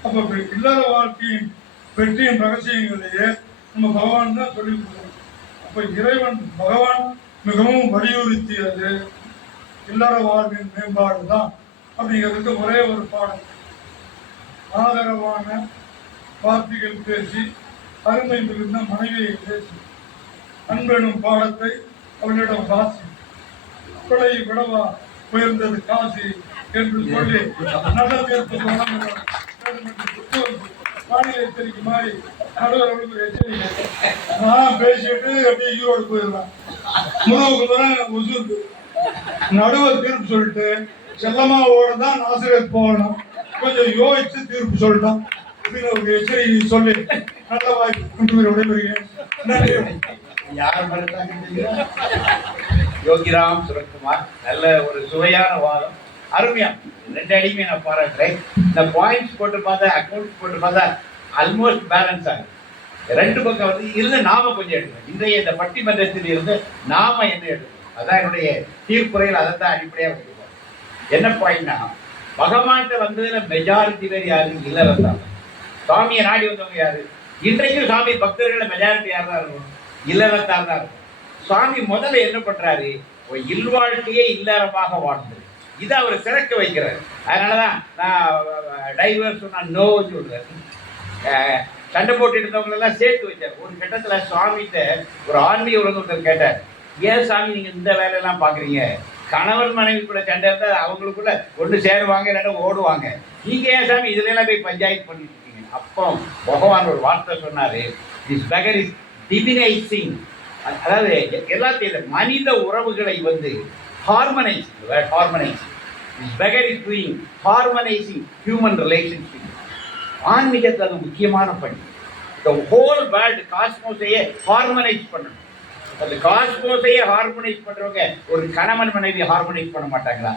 அப்ப இல்லற வாழ்க்கையின் வெற்றியின் ரகசியங்களையே நம்ம பகவான் தான் சொல்லி கொடுக்கிறோம். அப்ப இறைவன் பகவான் மிகவும் வலியுறுத்தியது இல்லற வாழ்வின் மேம்பாடு தான் அப்படிங்கிறதுக்கு ஒரே ஒரு பாடம். ஆதரவான வார்த்தைகள் பேசி அருமை மிகுந்த மனைவியை பேசி அன்பெனும் பாடத்தை அவளிடம் வாசி, கொலை விடவா உயர்ந்தது காசி என்று சொல்லி நடத்திற்கு வானிலை எச்சரிக்கை மாதிரி நடுவர்களுக்கு எச்சரிக்கை. நான் பேசிட்டு அப்படியே ஈரோடு போயிடுவேன். முருகுக்கு தான் உசூருக்கு நடுவர் தீர்ப்பு சொல்லிட்டு செல்லமாவோட தான் ஆசிரியர் போகணும், கொஞ்சம் யோசிச்சு தீர்ப்பு சொல்லிட்டோம் அப்படின்னு ஒரு எச்சரிக்கை சொல்லி நல்ல வாய்ப்பு கொண்டு விடைபெறுகிறேன். நன்றி. யோகிராம் சுரத்குமார், நல்ல ஒரு சுவையான வாதம், அருமையா 2 அடிமை நான் பாராட்டுறேன். இந்த பாயிண்ட்ஸ் போட்டு பார்த்தா, அக்கௌண்ட்ஸ் போட்டு பார்த்தா ஆல்மோஸ்ட் பேலன்ஸ் ஆகும். 2 பக்கம் வந்து இருந்து நாம கொஞ்சம் எடுக்கணும். இன்றைய இந்த பட்டிமன்றத்தில் இருந்து நாம என்ன எடுக்கணும், அதான் என்னுடைய தீர்ப்புரையில் அதை தான் அடிப்படையாக வச்சுக்கோம். என்ன பாயிண்ட்னா, பகவான்கிட்ட வந்ததுல மெஜாரிட்டி பேர் யாரு? இல்லறத்தான். சுவாமியை நாடி வந்தவங்க யாரு? இன்றைக்கும் சுவாமி பக்தர்களை மெஜாரிட்டி யார் தான் இருக்கும்? இல்லறத்தான் தான் இருக்கும். சுவாமி முதல்ல என்ன பண்றாரு? இல்வாழ்க்கையே இல்லறமாக வாழ்ந்தது. இதை அவர் சிறக்க வைக்கிறார். அதனாலதான் நான் டைவர்ஸ் நான் நோ சொல்றேன். சண்டை போட்டு இருந்தவங்க எல்லாம் சேர்த்து வச்சார். ஒரு கட்டத்துல சுவாமிகிட்ட ஒரு ஆன்மீக உலகத்தில் கேட்டார், ஏன் சாமி நீங்க இந்த வேலையெல்லாம் பாக்குறீங்க? கணவன் மனைவி கூட சண்டை இருந்தால் அவங்களுக்குள்ள ஒன்று சேருவாங்க, இல்லாட்ட ஓடுவாங்க. நீங்க ஏன் சாமி இதுல எல்லாம் போய் பஞ்சாயத்து பண்ணிட்டு இருக்கீங்க? அப்போ பகவான் ஒரு வார்த்தை சொன்னாரு, திஸ் பெகர் இஸ் டிவினைசிங். அதாவது எல்லாத்தையும் மனித உறவுகளை harmonise, harmonise. This beggar is doing harmonising human relationship. ஆன்மீகத்தில் அது முக்கியமான பணி. இந்த ஹோல் வேர்ல்டு காஸ்மோஸையே ஹார்மனைஸ் பண்ணணும். அந்த காஸ்மோஸையே ஹார்மனைஸ் பண்றவங்க ஒரு கணவன் மனைவி ஹார்மனைஸ் பண்ண மாட்டாங்களா?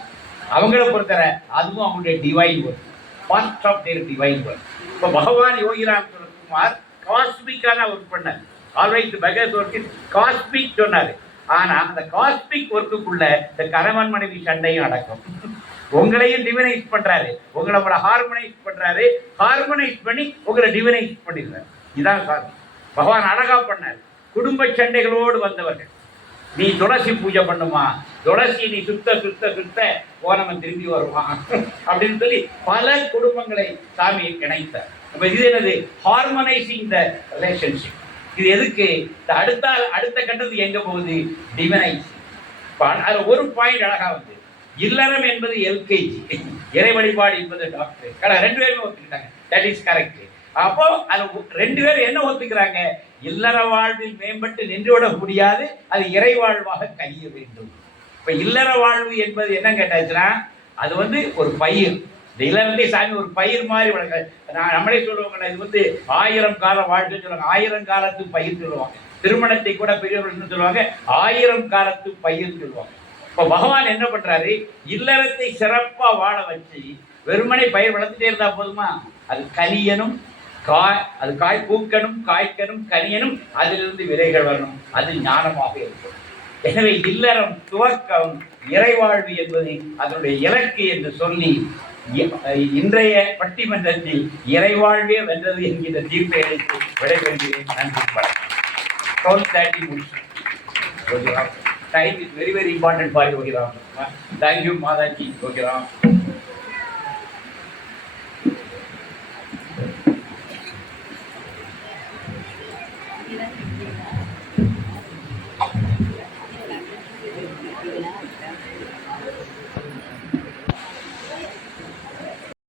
அவங்கள பொறுத்தவரை அதுவும் அவங்களுடைய divine work, part of their divine work. இப்போ பகவான் யோகிராம் குமார் காஸ்மிக்கான ஒர்க் பண்ணார். ஆல்ரைட், பெகர்ஸ் ஒர்க் காஸ்மிக் சொன்னாரு. ஆனா அந்த காஸ்மிக் ஒர்க்குக்குள்ள இந்த கணவன் மனைவி சண்டையும் அடக்கும். உங்களையும் டிவினைஸ் பண்றாரு, உங்களை ஹார்மனைஸ் பண்றாரு, ஹார்மனைஸ் பண்ணி உங்களை டிவினைஸ் பண்ணிடுறாரு. இதான் சார் பகவான் அழகா பண்ணார். குடும்ப சண்டைகளோடு வந்தவர்கள், நீ துளசி பூஜை பண்ணுமா, துளசி நீ சுத்த சுத்த சுத்த போனவன் திரும்பி வருவான் அப்படின்னு சொல்லி பல குடும்பங்களை சாமி இணைத்தார். அப்ப இது என்னது? ஹார்மனைசிங் த ரிலேஷன்ஷிப். இது எதுக்கு? அடுத்த கட்டத்துக்கு எங்க போகுது? டிவினைஸ். அது ஒரு பாயிண்ட் அழகா வந்து, இல்லறம் என்பது எல்கேஜி, இறை வழிபாடு என்பது டாக்டர். ரெண்டு பேருமே ஒத்துக்கிட்டாங்க. That is correct. அப்போ அது ரெண்டு பேரும் என்ன ஒத்துக்கிறாங்க? இல்லற வாழ்வில் மேம்பட்டு நின்றுவிட முடியாது, அது இறை வாழ்வாக கழிய வேண்டும். இப்ப இல்லற வாழ்வு என்பது என்ன கேட்டாச்சுன்னா, அது ஒரு பயிர். இந்த இல்லறத்தை சாமி ஒரு பயிர் மாதிரி வளர்க்க. நம்மளே சொல்லுவாங்க, இது 1000 கால வாழ்க்கை சொல்லுவாங்க, 1000 காலத்து பயிர் சொல்லுவாங்க. திருமணத்தை கூட பெரியவர்கள் சொல்லுவாங்க 1000 காலத்து பயிர் சொல்லுவாங்க. இப்போ பகவான் என்ன பண்றாரு? இல்லறத்தை சிறப்பா வாழ வச்சு வெறுமனை பயிர் வளர்த்துட்டே இருந்தா போதுமா? அது கனியனும், அது காய் பூக்கணும், காய்க்கணும், கனியனும், அதிலிருந்து விதைகள் வரணும். அது ஞானமாக இருக்கும். எனவே இல்லறம் துவக்கம் இறைவாழ்வு என்பது அதனுடைய இலக்கு என்று சொல்லி இன்றைய பட்டிமன்றத்தில் இறைவாழ்வே வென்றது என்கிற தீர்ப்பை அளித்து விடைபெறுகிறேன். நன்றி, வணக்கம். 12:30 முடிச்சு. Time is very, very important for Yogiram. Thank you, Madaji, Yogiram.